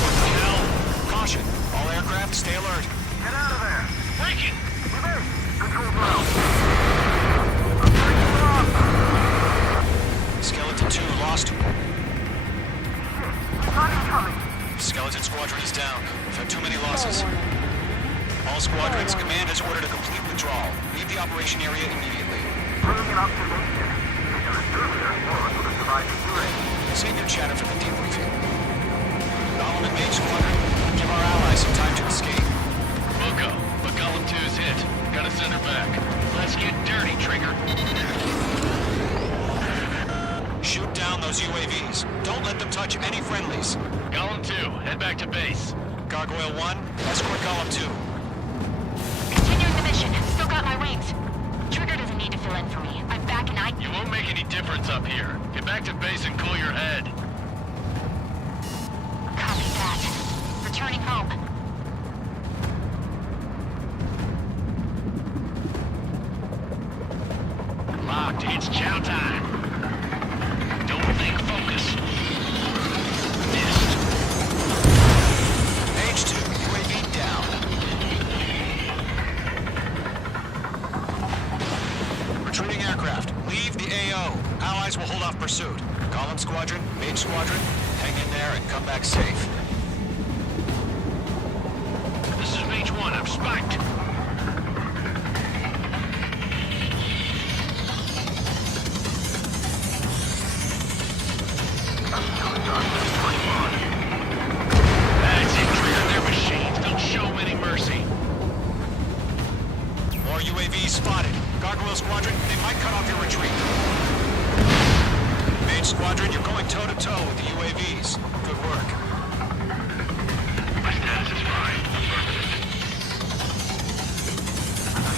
What the hell? Caution, all aircraft stay alert. Get out of there. Breaking! Evade. Control ground. Skeleton 2 lost. Shit, not incoming. Skeleton Squadron is down. We've had too many losses. All squadrons, command has ordered a complete withdrawal. Leave the operation area immediately. Bringing an observation. If you reserve their force would have survived the hearing. Save your chatter for the debriefing. Golem and Mage Squadron, give our allies some time to escape. Boko, but Golem 2's hit. Gotta send her back. Let's get dirty, Trigger. Shoot down those UAVs. Don't let them touch any friendlies. Golem 2, head back to base. Gargoyle 1, escort Golem 2. Continuing the mission. Still got my wings. Trigger doesn't need to fill in for me. I'm back and You won't make any difference up here. Get back to base and cool your head. Copy that. Returning home. Locked, it's chow time. Don't think, focus. Missed. Mage 2, UAV down. Retreating aircraft, leave the AO. Allies will hold off pursuit. Golem Squadron, Mage Squadron, hang in there and come back safe. This is Mage 1, I'm spiked. That's it, Trigger, they're machines. Don't show them any mercy. More UAVs spotted. Gargoyle Squadron, they might cut off your retreat. Mage Squadron, you're going toe-to-toe with the UAVs. Good work. My status is fine.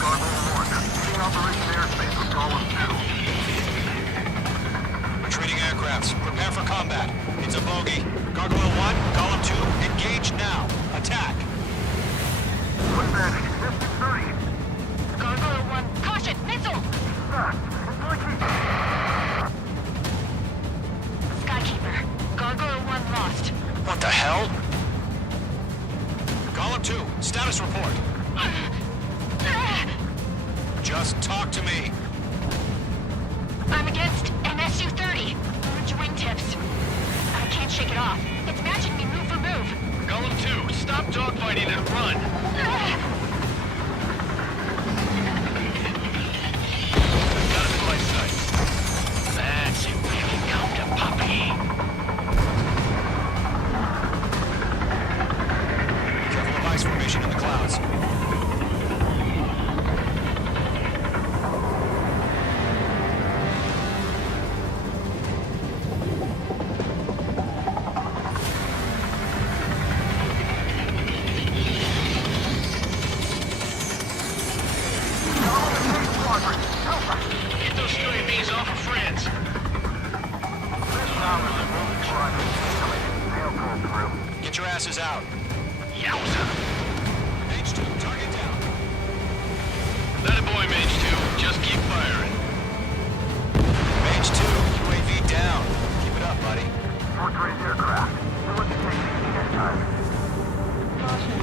Gargoyle 1, leading Operation Airspace with Golem 2. Retreating aircrafts, prepare for combat. It's a bogey. Gargoyle 1, Golem 2, engage now. Attack. What's that? Distance 30. Gargoyle 1. Caution! Missile! Skykeeper. Gargoyle 1 lost. What the hell? Golem 2, status report. Just talk to me. I'm against MSU-30. Orange wingtips. I can't shake it off. It's matching me move for move. Golem 2, stop dogfighting and run. Got him in my sights. That's it, really come to Poppy. Careful of ice formation in the clouds. Get those UAVs off of France. Get your asses out. Yowza. Mage 2, target down. That a boy, Mage 2. Just keep firing. Mage 2, UAV down. Keep it up, buddy. Fourth-rate aircraft. We'll look at taking it time. Caution.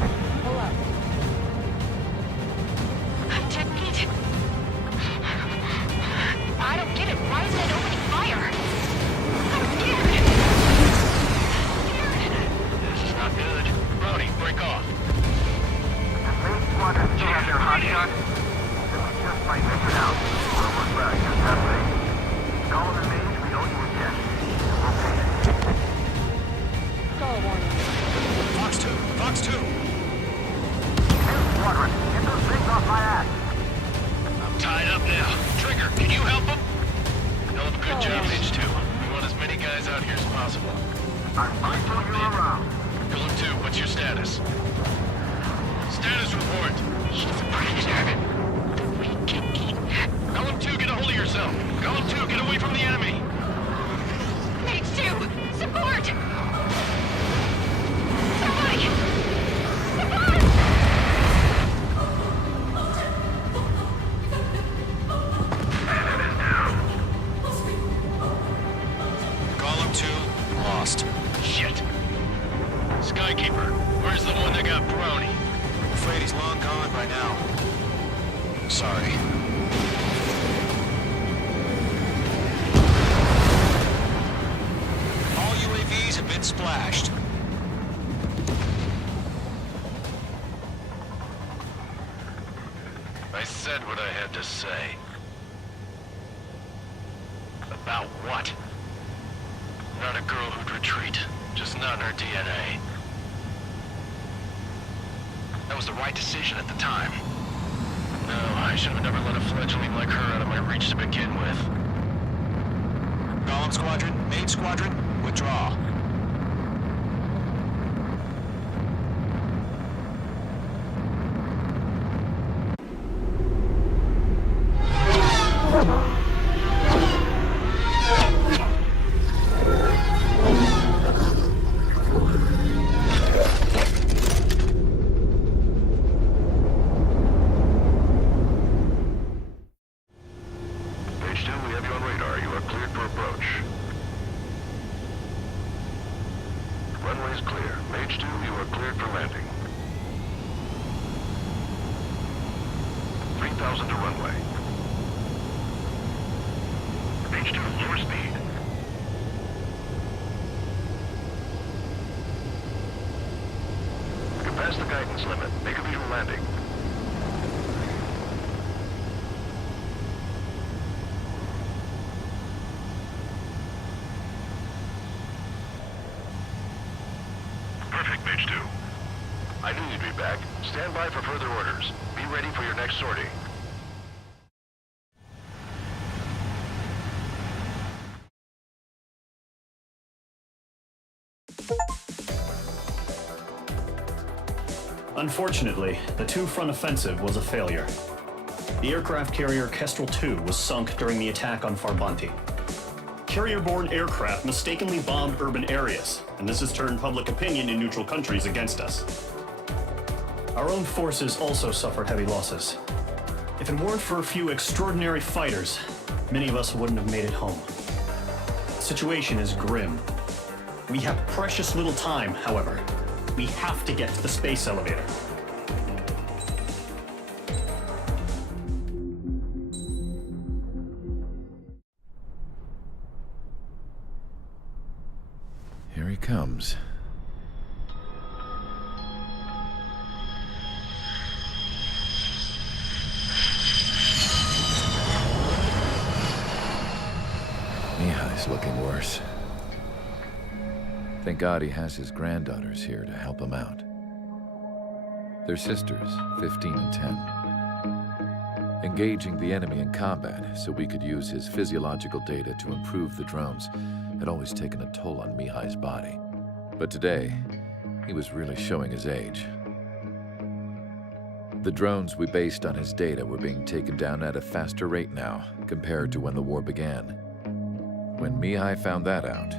Fox 2. Squadron, get those things off my ass. I'm tied up now. Trigger, can you help him? Hell of a good job, H2. We want as many guys out here as possible. I'm grateful you're around. Golem 2, what's your status? Status report. He's a predator. We can eat. Golem 2, get a hold of yourself. Golem 2, get away from the enemy. H2, support! Somebody! Support! Golem 2, lost. Shit. Skykeeper, where's the one that got Brony? I'm afraid he's long gone by now. Sorry. All UAVs have been splashed. I said what I had to say. About what? Not a girl who'd retreat. Just not in her DNA. That was the right decision at the time. No, I should have never let a fledgling like her out of my reach to begin with. Golem Squadron, Main Squadron, withdraw. H2, we have you on radar. You are cleared for approach. Runway is clear. H2, you are cleared for landing. 3,000 to runway. H2, lower speed. You passed the guidance limit. Make a visual landing. Perfect, H2. I knew you'd be back. Stand by for further orders. Be ready for your next sortie. Unfortunately, the two-front offensive was a failure. The aircraft carrier Kestrel II was sunk during the attack on Farbanti. Carrier-borne aircraft mistakenly bombed urban areas, and this has turned public opinion in neutral countries against us. Our own forces also suffered heavy losses. If it weren't for a few extraordinary fighters, many of us wouldn't have made it home. The situation is grim. We have precious little time, however. We have to get to the space elevator. Here he comes. Mihai's looking worse. Thank God he has his granddaughters here to help him out. They're sisters, 15 and 10. Engaging the enemy in combat so we could use his physiological data to improve the drones had always taken a toll on Mihai's body. But today, he was really showing his age. The drones we based on his data were being taken down at a faster rate now compared to when the war began. When Mihai found that out,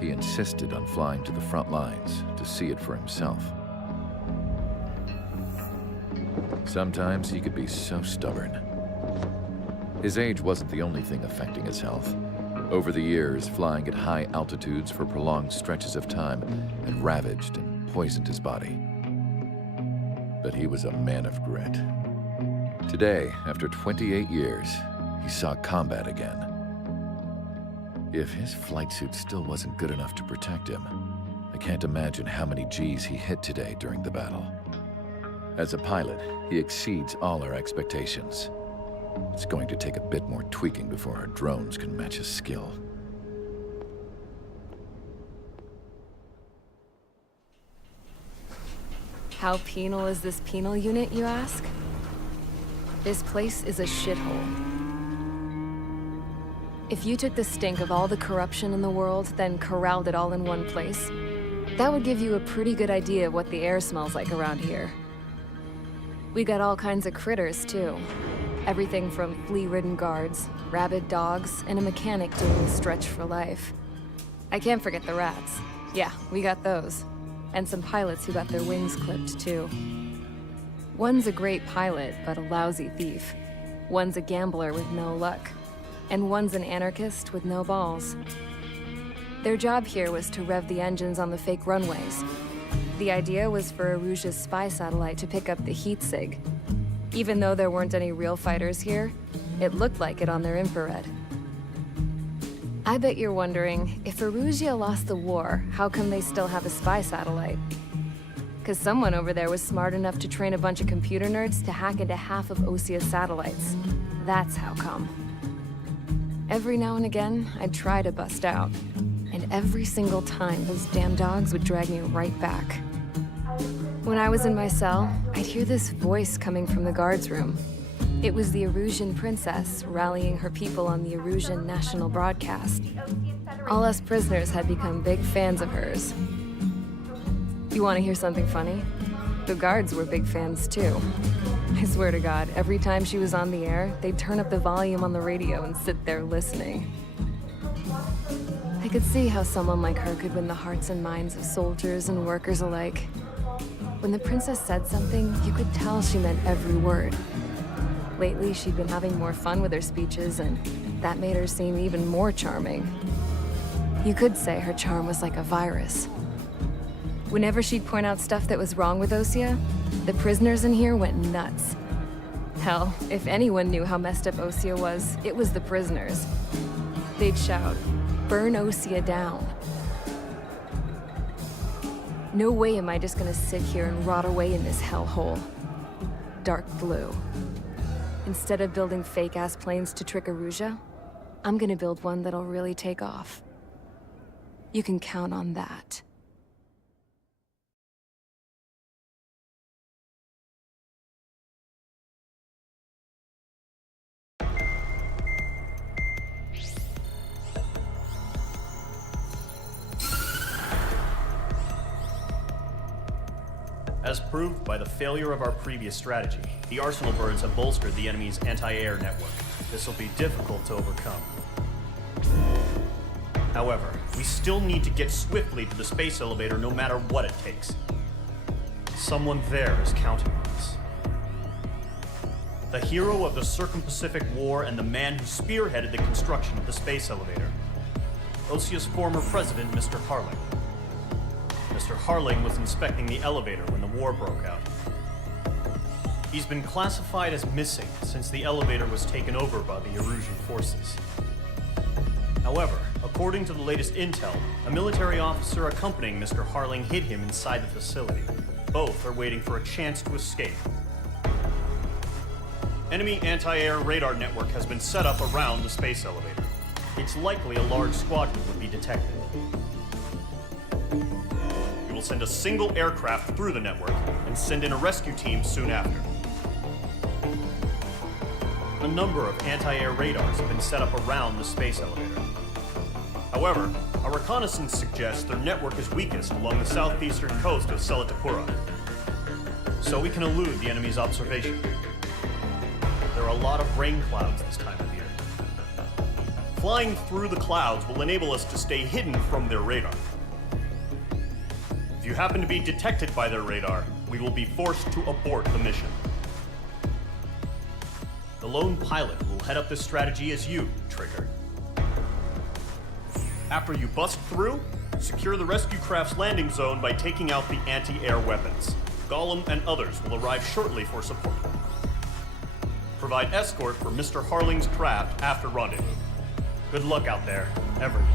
he insisted on flying to the front lines to see it for himself. Sometimes he could be so stubborn. His age wasn't the only thing affecting his health. Over the years, flying at high altitudes for prolonged stretches of time had ravaged and poisoned his body. But he was a man of grit. Today, after 28 years, he saw combat again. If his flight suit still wasn't good enough to protect him, I can't imagine how many G's he hit today during the battle. As a pilot, he exceeds all our expectations. It's going to take a bit more tweaking before our drones can match his skill. How penal is this penal unit, you ask? This place is a shithole. If you took the stink of all the corruption in the world, then corralled it all in one place, that would give you a pretty good idea of what the air smells like around here. We got all kinds of critters, too. Everything from flea-ridden guards, rabid dogs, and a mechanic doing the stretch for life. I can't forget the rats. Yeah, we got those. And some pilots who got their wings clipped, too. One's a great pilot, but a lousy thief. One's a gambler with no luck. And one's an anarchist with no balls. Their job here was to rev the engines on the fake runways. The idea was for Erusia's spy satellite to pick up the heat sig. Even though there weren't any real fighters here, it looked like it on their infrared. I bet you're wondering, if Erusia lost the war, how come they still have a spy satellite? Because someone over there was smart enough to train a bunch of computer nerds to hack into half of Osia's satellites. That's how come. Every now and again, I'd try to bust out. And every single time, those damn dogs would drag me right back. When I was in my cell, I'd hear this voice coming from the guards room. It was the Erusian princess rallying her people on the Erusian national broadcast. All us prisoners had become big fans of hers. You want to hear something funny? The guards were big fans too. I swear to God, every time she was on the air, they'd turn up the volume on the radio and sit there listening. I could see how someone like her could win the hearts and minds of soldiers and workers alike. When the princess said something, you could tell she meant every word. Lately, she'd been having more fun with her speeches, and that made her seem even more charming. You could say her charm was like a virus. Whenever she'd point out stuff that was wrong with Osia, the prisoners in here went nuts. Hell, if anyone knew how messed up Osia was, it was the prisoners. They'd shout, "Burn Osia down." No way am I just gonna sit here and rot away in this hellhole. Dark blue. Instead of building fake-ass planes to trick Erusia, I'm gonna build one that'll really take off. You can count on that. As proved by the failure of our previous strategy, the Arsenal birds have bolstered the enemy's anti-air network. This will be difficult to overcome. However, we still need to get swiftly to the space elevator no matter what it takes. Someone there is counting on us. The hero of the Circum-Pacific War and the man who spearheaded the construction of the space elevator. Osia's former president, Mr. Harling. Mr. Harling was inspecting the elevator when the war broke out. He's been classified as missing since the elevator was taken over by the Erusian forces. However, according to the latest intel, a military officer accompanying Mr. Harling hid him inside the facility. Both are waiting for a chance to escape. Enemy anti-air radar network has been set up around the space elevator. It's likely a large squadron would be detected. We will send a single aircraft through the network and send in a rescue team soon after. A number of anti-air radars have been set up around the space elevator. However, our reconnaissance suggests their network is weakest along the southeastern coast of Selatapura, so we can elude the enemy's observation. There are a lot of rain clouds this time of year. Flying through the clouds will enable us to stay hidden from their radar. If you happen to be detected by their radar, we will be forced to abort the mission. The lone pilot will head up this strategy as you, Trigger. After you bust through, secure the rescue craft's landing zone by taking out the anti-air weapons. Gollum and others will arrive shortly for support. Provide escort for Mr. Harling's craft after rendezvous. Good luck out there, everyone.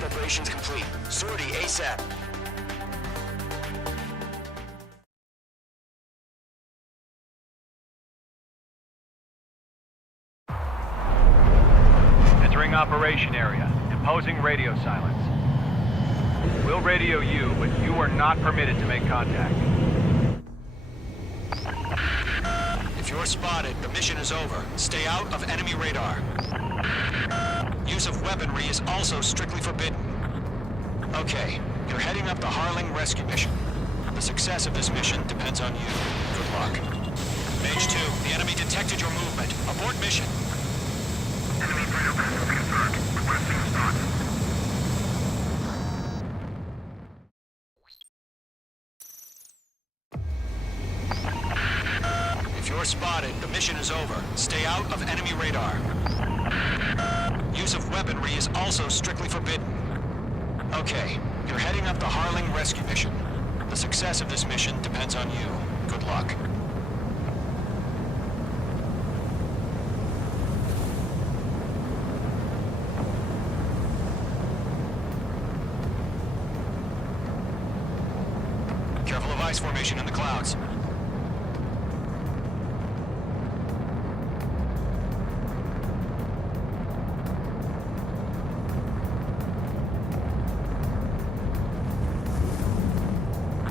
preparations complete. Sortie ASAP. Entering operation area. Imposing radio silence. We'll radio you, but you are not permitted to make contact. If you're spotted, the mission is over. Stay out of enemy radar. Use of weaponry is also strictly forbidden. Okay, you're heading up the Harling rescue mission. The success of this mission depends on you. Good luck. Mage 2, the enemy detected your movement. Abort mission. Enemy Predator vessel confirmed. Requesting start. If you're spotted, the mission is over. Stay out of enemy radar. Use of weaponry is also strictly forbidden. Okay, you're heading up the Harling rescue mission. The success of this mission depends on you. Good luck. Careful of ice formation in the clouds.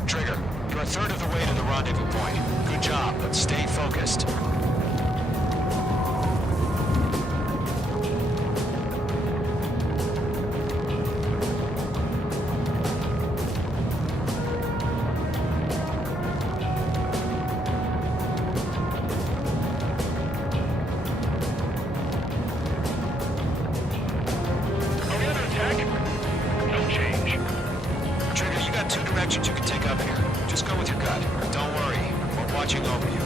Trigger, you're a third of the way to the rendezvous point. Good job, but stay focused. Are we under attack? No change. Trigger, you got two directions you can take up here. Just go with your gut. Don't worry, we're watching over you.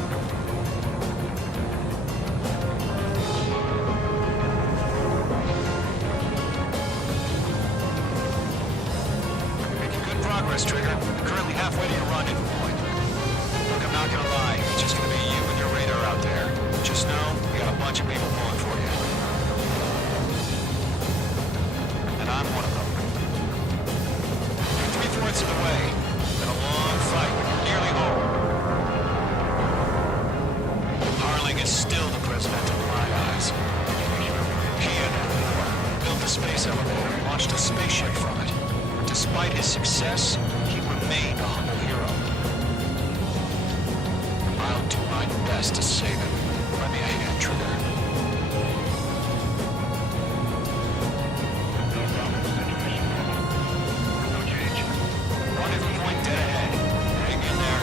Making good progress, Trigger. You're currently halfway to your rendezvous point. Look, I'm not gonna lie. It's just gonna be you and your radar out there. Just know, we got a bunch of people pulling for you. And I'm one of them. You're 3/4 of the way. Been a long fight, nearly home. Harling is still the president in my eyes. He and built the space elevator and launched a spaceship from it. Despite his success, he remained a humble hero. I'll do my best to save him. Lend me a hand, Trigger. No change. Rendezvous point dead ahead. Hang in there.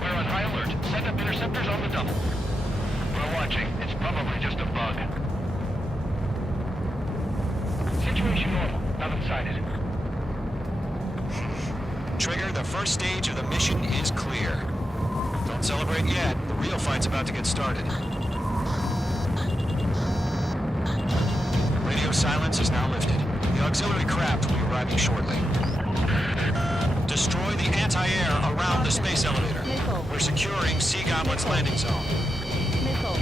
We're on high alert. Send up interceptors on the double. We're watching. It's probably just a bug. Situation normal. Nothing sighted. Trigger, the first stage of the mission is clear. Don't celebrate yet. The real fight's about to get started. Radio silence is now lifted. The auxiliary craft will be arriving shortly. Destroy the anti-air around the space elevator. Missile. We're securing Sea Goblin's landing zone. Missile.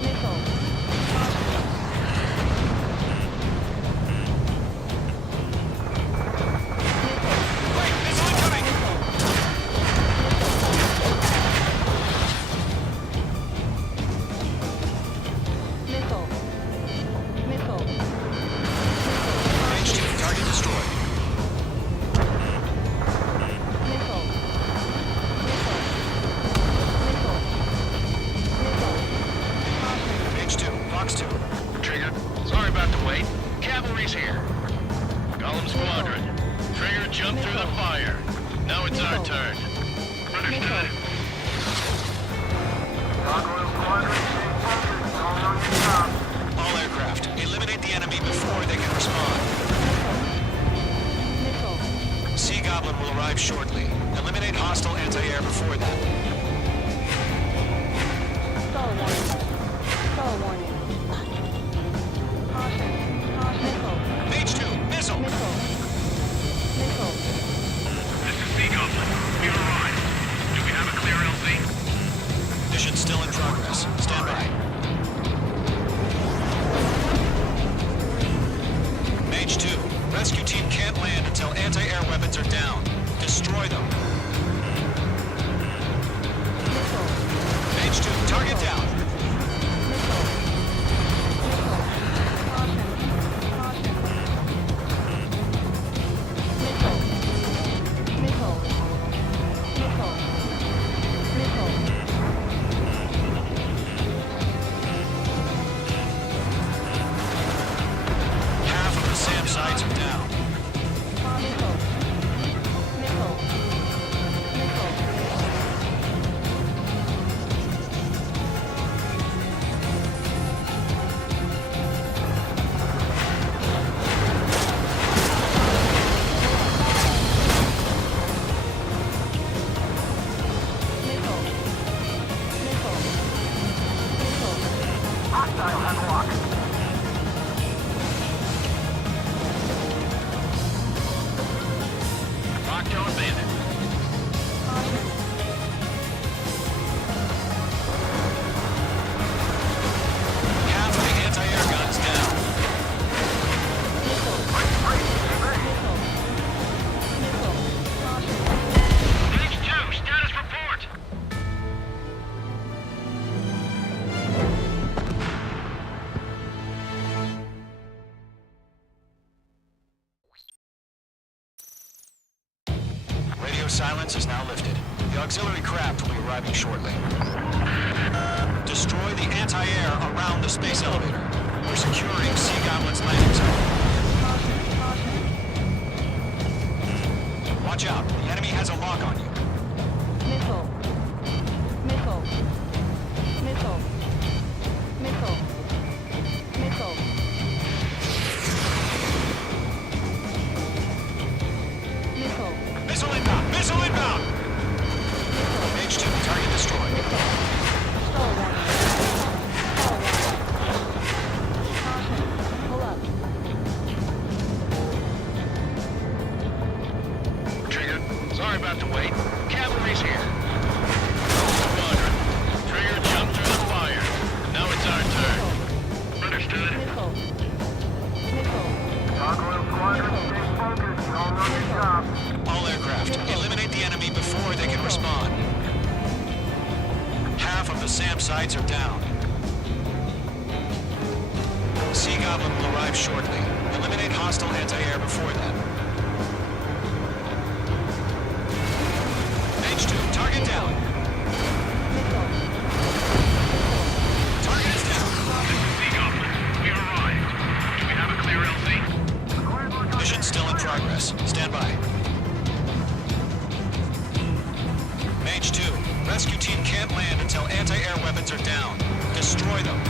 Missile. Wait, missile incoming! Missile. Missile. H2, target destroyed. Missile. Missile. Missile. Missile. H2, jump through the fire. Now it's our turn. Understood. All aircraft, eliminate the enemy before they can respond. Sea Goblin will arrive shortly. Eliminate hostile anti-air before that. Stall warning. Stall warning. Caution. Missile. Mage 2, missile! Missile. Missile. This is Sea Goblin. We arrived. Do we have a clear LZ? Mission still in progress. Stand by. Mage 2, rescue team can't land until anti-air weapons are down. Destroy them. Mage 2, target down. Half of the SAM sites are down. Lockdown bandit. Half of the anti-air guns down. Mage 2, status report. Radio silence is now lifted. The auxiliary craft will be arriving shortly. Destroy the anti-air around the space elevator. We're securing Sea Goblin's landing zone. Watch out. The enemy has a lock on you. Missile. Missile. Missile. Missile. Missile. Missile. Missile inbound! Missile inbound! Mage 2, target destroyed. Stall warning. Stall warning. Caution. Pull up. Trigger, sorry about the wait. Cavalry's here. Squadron. Trigger jumped through the fire. Now it's our turn. Understood. Missile. Missile. All aircraft, eliminate the enemy before they can respond. Half of the SAM sites are down. Sea Goblin will arrive shortly. Eliminate hostile anti-air before that. Mage 2, target down. Target is down. This is Sea Goblin. We arrived. Do we have a clear LZ? Mission still in progress. Stand by. Mage 2, rescue team can't land until anti-air weapons are down. Destroy them.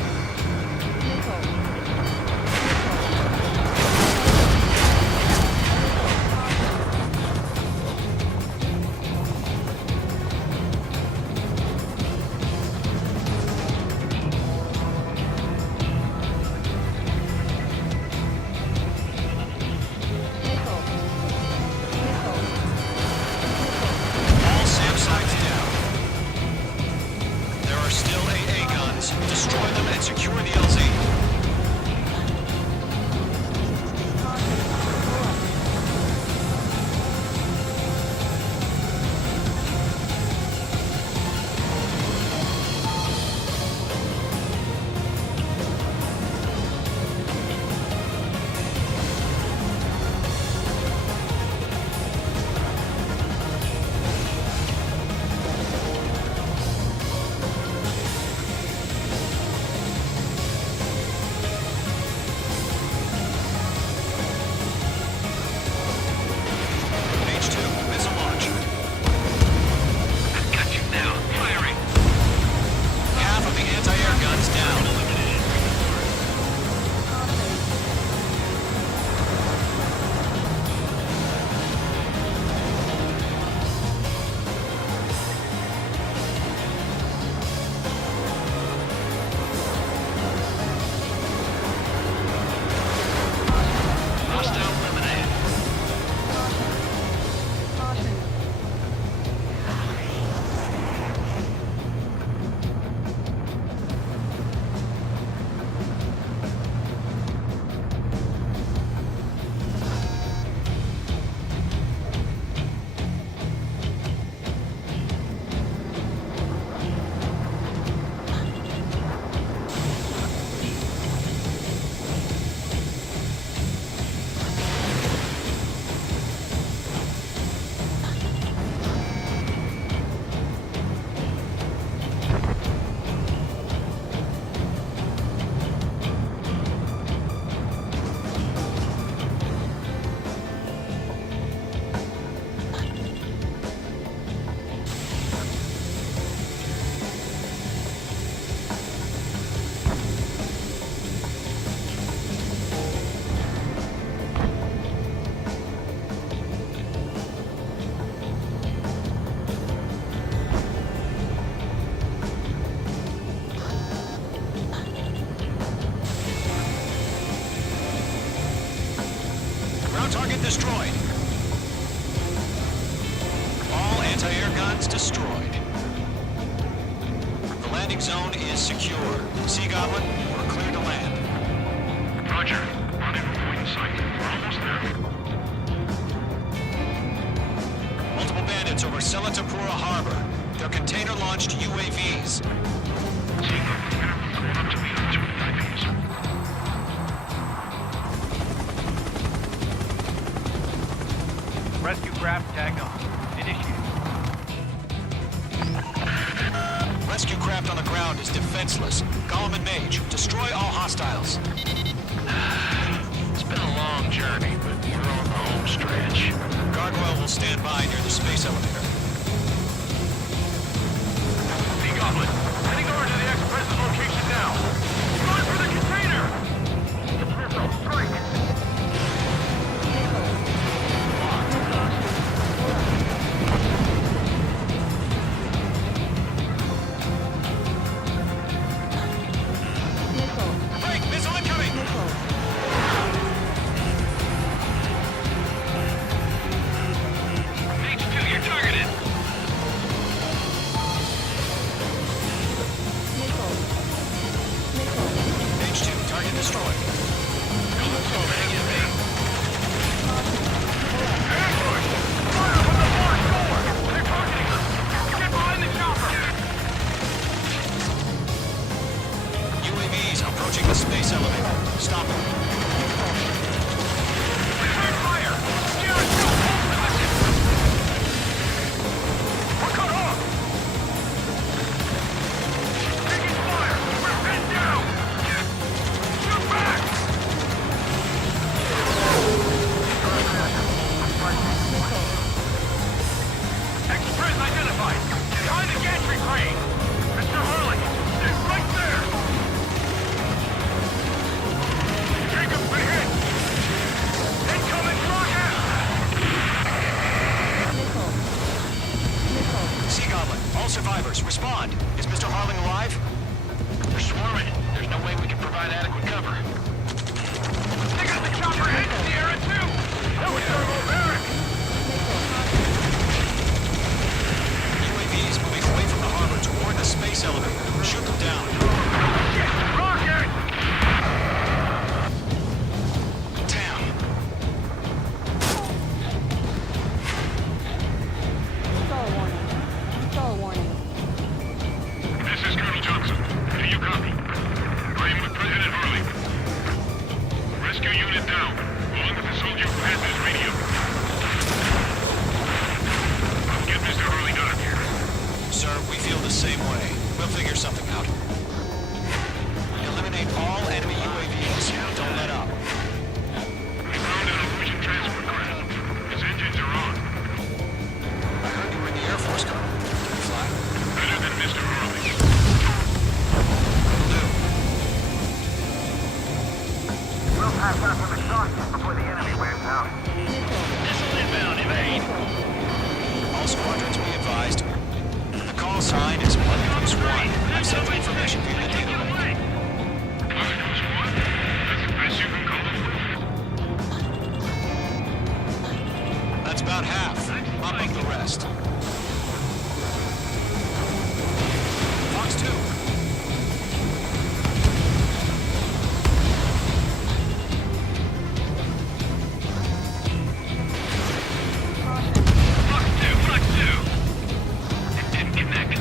All SAM sites down. There are still AA guns. Destroy them and secure the LZ. guns destroyed. The landing zone is secure. Sea Goblin, we're clear to land. Roger. Rendezvous point in sight. We're almost there. Multiple bandits over Selatapura Harbor. They're container-launched UAVs. Going up to meet on 25 minutes. Rescue craft tagged on. Initiated. Rescue craft on the ground is defenseless. Gollum and Mage, destroy all hostiles. It's been a long journey, but we're on the home stretch. Gargoyle will stand by near the space elevator. Sea Goblin, heading over to the Express's location now. Going for the container! Missile, strike! Break! Missile incoming! H2, you're targeted! H2, target destroyed. UAVs approaching the space elevator. Stop them. Return fire! Gear 2, hold position! We're cut off! Taking fire! We're pinned down! Shoot back! Express identified! Behind the gantry crane! Mr. Hurley! Stay right there! Jacob, been hit! Incoming rocket! Sea Goblin, all survivors, respond. Is Mr. Harling alive? They're swarming. There's no way we can provide adequate cover. They got the chopper hit in the air too! That was thermobaric! UAVs moving away from the harbor toward the space elevator. Shoot them down. Rocket! Damn. Stall warning. Stall warning. This is Colonel Johnson. Do you copy? I am with President Hurley. Rescue unit down, along with the soldier who has his radio. Get Mr. Hurley out of here. Sir, we feel the same way. We'll figure something out. Eliminate all enemy UAVs. Don't let up. We found an Norwegian transport craft. His engines are on. I heard you were in the Air Force, Colonel. Can you fly? Better than Mr. Hurley. Will do. We'll pass out from exhaustion before the enemy wears out. Missile inbound, evade! All squadrons be advised. The call sign is 1 Coast 1. I've sent the information via the data link. That's the best you can call it? That's about half. Mop up the rest. Fox 2. Fox 2! It didn't connect.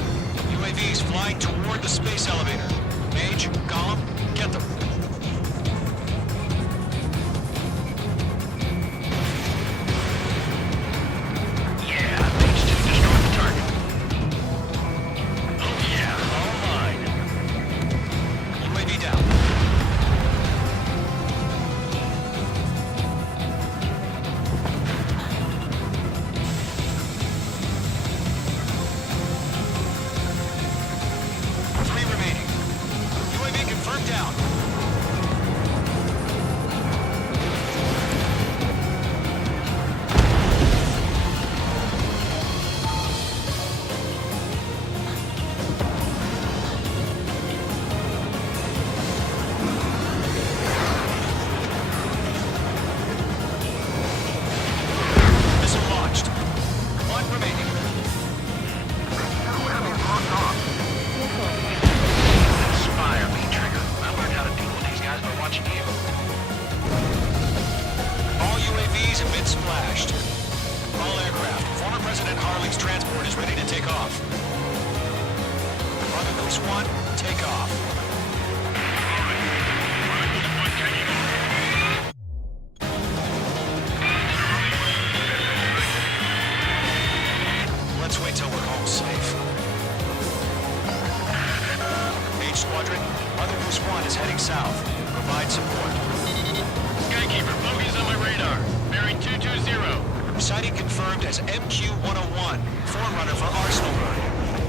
UAVs flying toward the space elevator. Mage, Gollum, get them. Yeah, H2 destroyed the target. Oh yeah, all mine. UAV down. Three remaining. X transport is ready to take off. Mother Goose 1, take off. Let's wait till we're home safe. H Squadron, Mother Goose 1 is heading south. Provide support. Skykeeper, bogeys on my radar. Bearing 220. Sighting confirmed as MQ-101, forerunner for Arsenal Bird.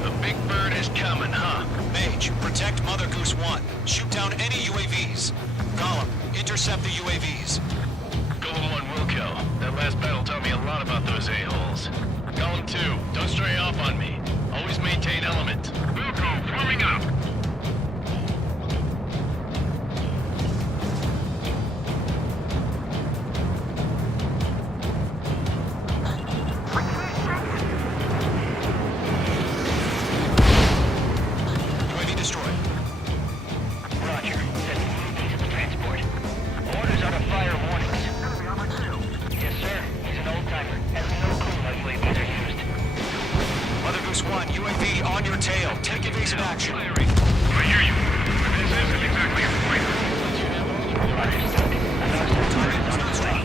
The big bird is coming, huh? Mage, protect Mother Goose 1. Shoot down any UAVs. Gollum, intercept the UAVs. Golem 1 will kill. That last battle taught me a lot about those a-holes. Golem 2, don't stray off on me. Always maintain element. Wilco, forming up. UAV destroyed. Roger. Sending UAVs to transport. Orders are to fire warnings. Yes, sir. He's an old-timer. Has no clue how UAVs are used. Mother Goose 1, UAV on your tail. Take evasive action. I hear you. But this isn't exactly a fight. Understood. Another sensor is on its way.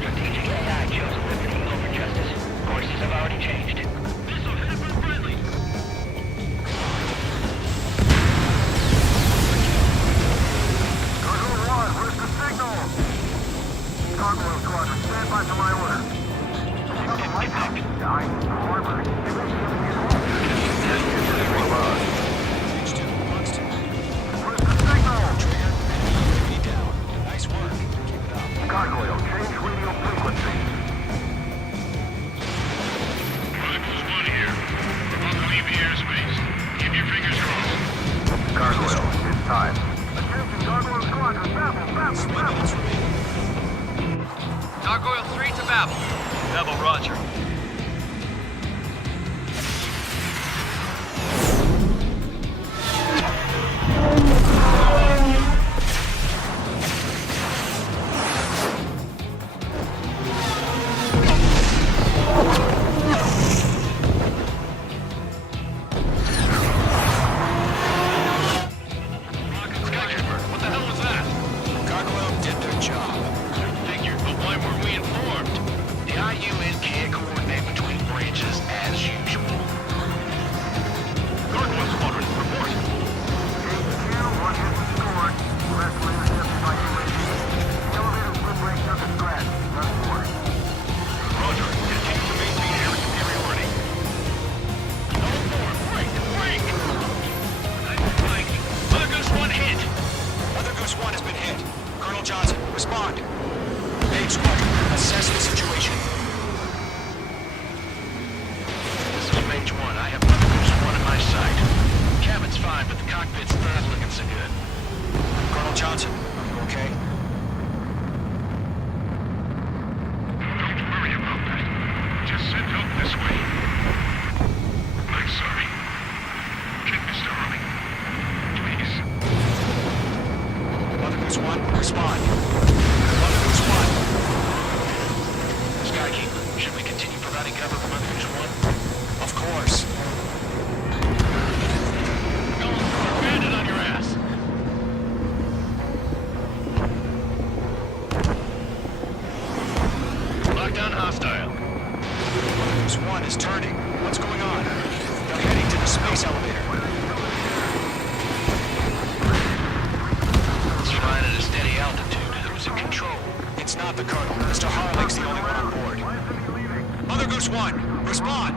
Strategic AI chose liberty over justice. Courses have already changed. Missile headed for friendly. Gargoyle 1, where's the signal? Gargoyle Squadron, stand by for my order. H2, Buxton. Where's the signal? Trigger, UAV down. Nice work. Keep it up. Gargoyle, change radio frequency. Mother Goose 1 here. We're about to leave the airspace. Keep your fingers crossed. Gargoyle, it's time. Attention, Gargoyle Squadron, Babel. 3 minutes remaining. Gargoyle 3 to Babel. Babel, roger. Skykeeper, what the hell was that? Gargoyle did their job. Figured, but why weren't we informed? The IUN can't coordinate between branches as usual. Gargoyle Squadron, report. HQ, 1 hit scored. Rest leadership by UAV. The elevator's foot brake doesn't scratch. Run for it. Roger, continue to maintain air superiority. No more, break! I'm flanking. Mother Goose 1 hit. Mother Goose 1 has been hit. Colonel Johnson, respond. H Squadron, assess the situation. This is Mage 1. I have Mother Goose 1 in my sight. Cabin's fine, but the cockpit's not looking so good. Colonel Johnson, are you okay? Don't worry about that. Just send help this way. I'm sorry. Get Mr. Harley. Please. Mother Goose 1, respond. Mother Goose 1. Skykeeper, should we continue providing cover for Mother Goose 1? Of course. Go on, bandit on your ass. Lockdown hostile. Mother Goose 1 is turning. What's going on? They're heading to the space elevator. It's flying at a steady altitude. Who's in control? It's not the Colonel. Mr. Harlick's the only one on board. Mother Goose 1, respond.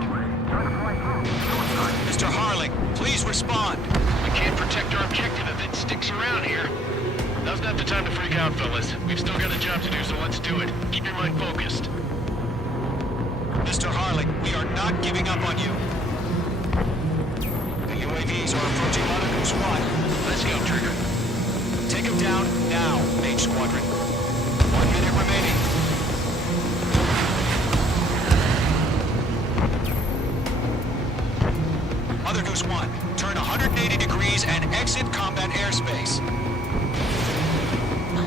Mr. Harlick, please respond. We can't protect our objective if it sticks around here. Now's not the time to freak out, fellas. We've still got a job to do, so let's do it. Keep your mind focused. Mr. Harlick, we are not giving up on you. The UAVs are approaching Mother Goose 1. Let's go, Trigger. Take him down now, Mage Squadron. 1 minute remaining. Mother Goose 1, turn 180 degrees and exit combat airspace.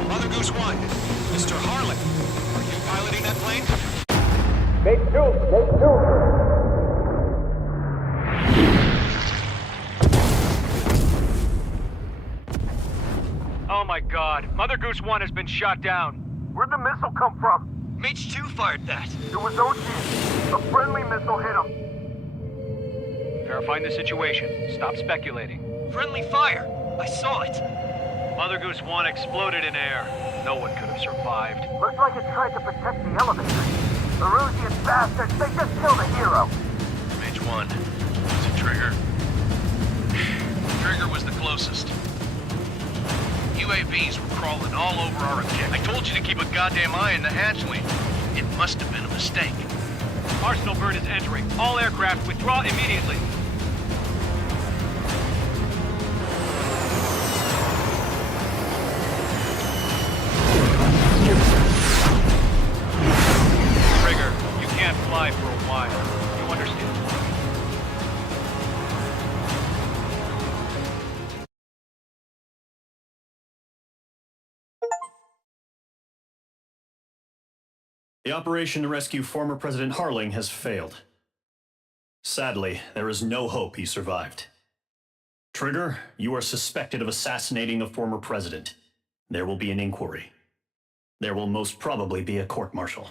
Mother Goose 1, Mr. Harlick, are you piloting that plane? Make two. Oh my god. Mother Goose 1 has been shot down. Where'd the missile come from? Mage 2 fired that. It was Ocean. A friendly missile hit him. Verifying the situation. Stop speculating. Friendly fire. I saw it. Mother Goose 1 exploded in air. No one could have survived. Looks like it tried to protect the elevator. The Rusian bastards, they just killed a hero. Mage 1. Was it Trigger? Trigger was the closest. UAVs were crawling all over our objective. I told you to keep a goddamn eye on the hatchway. It must have been a mistake. Arsenal bird is entering. All aircraft withdraw immediately. Trigger, you can't fly for a while. You understand? The operation to rescue former President Harling has failed. Sadly, there is no hope he survived. Trigger, you are suspected of assassinating the former president. There will be an inquiry. There will most probably be a court-martial.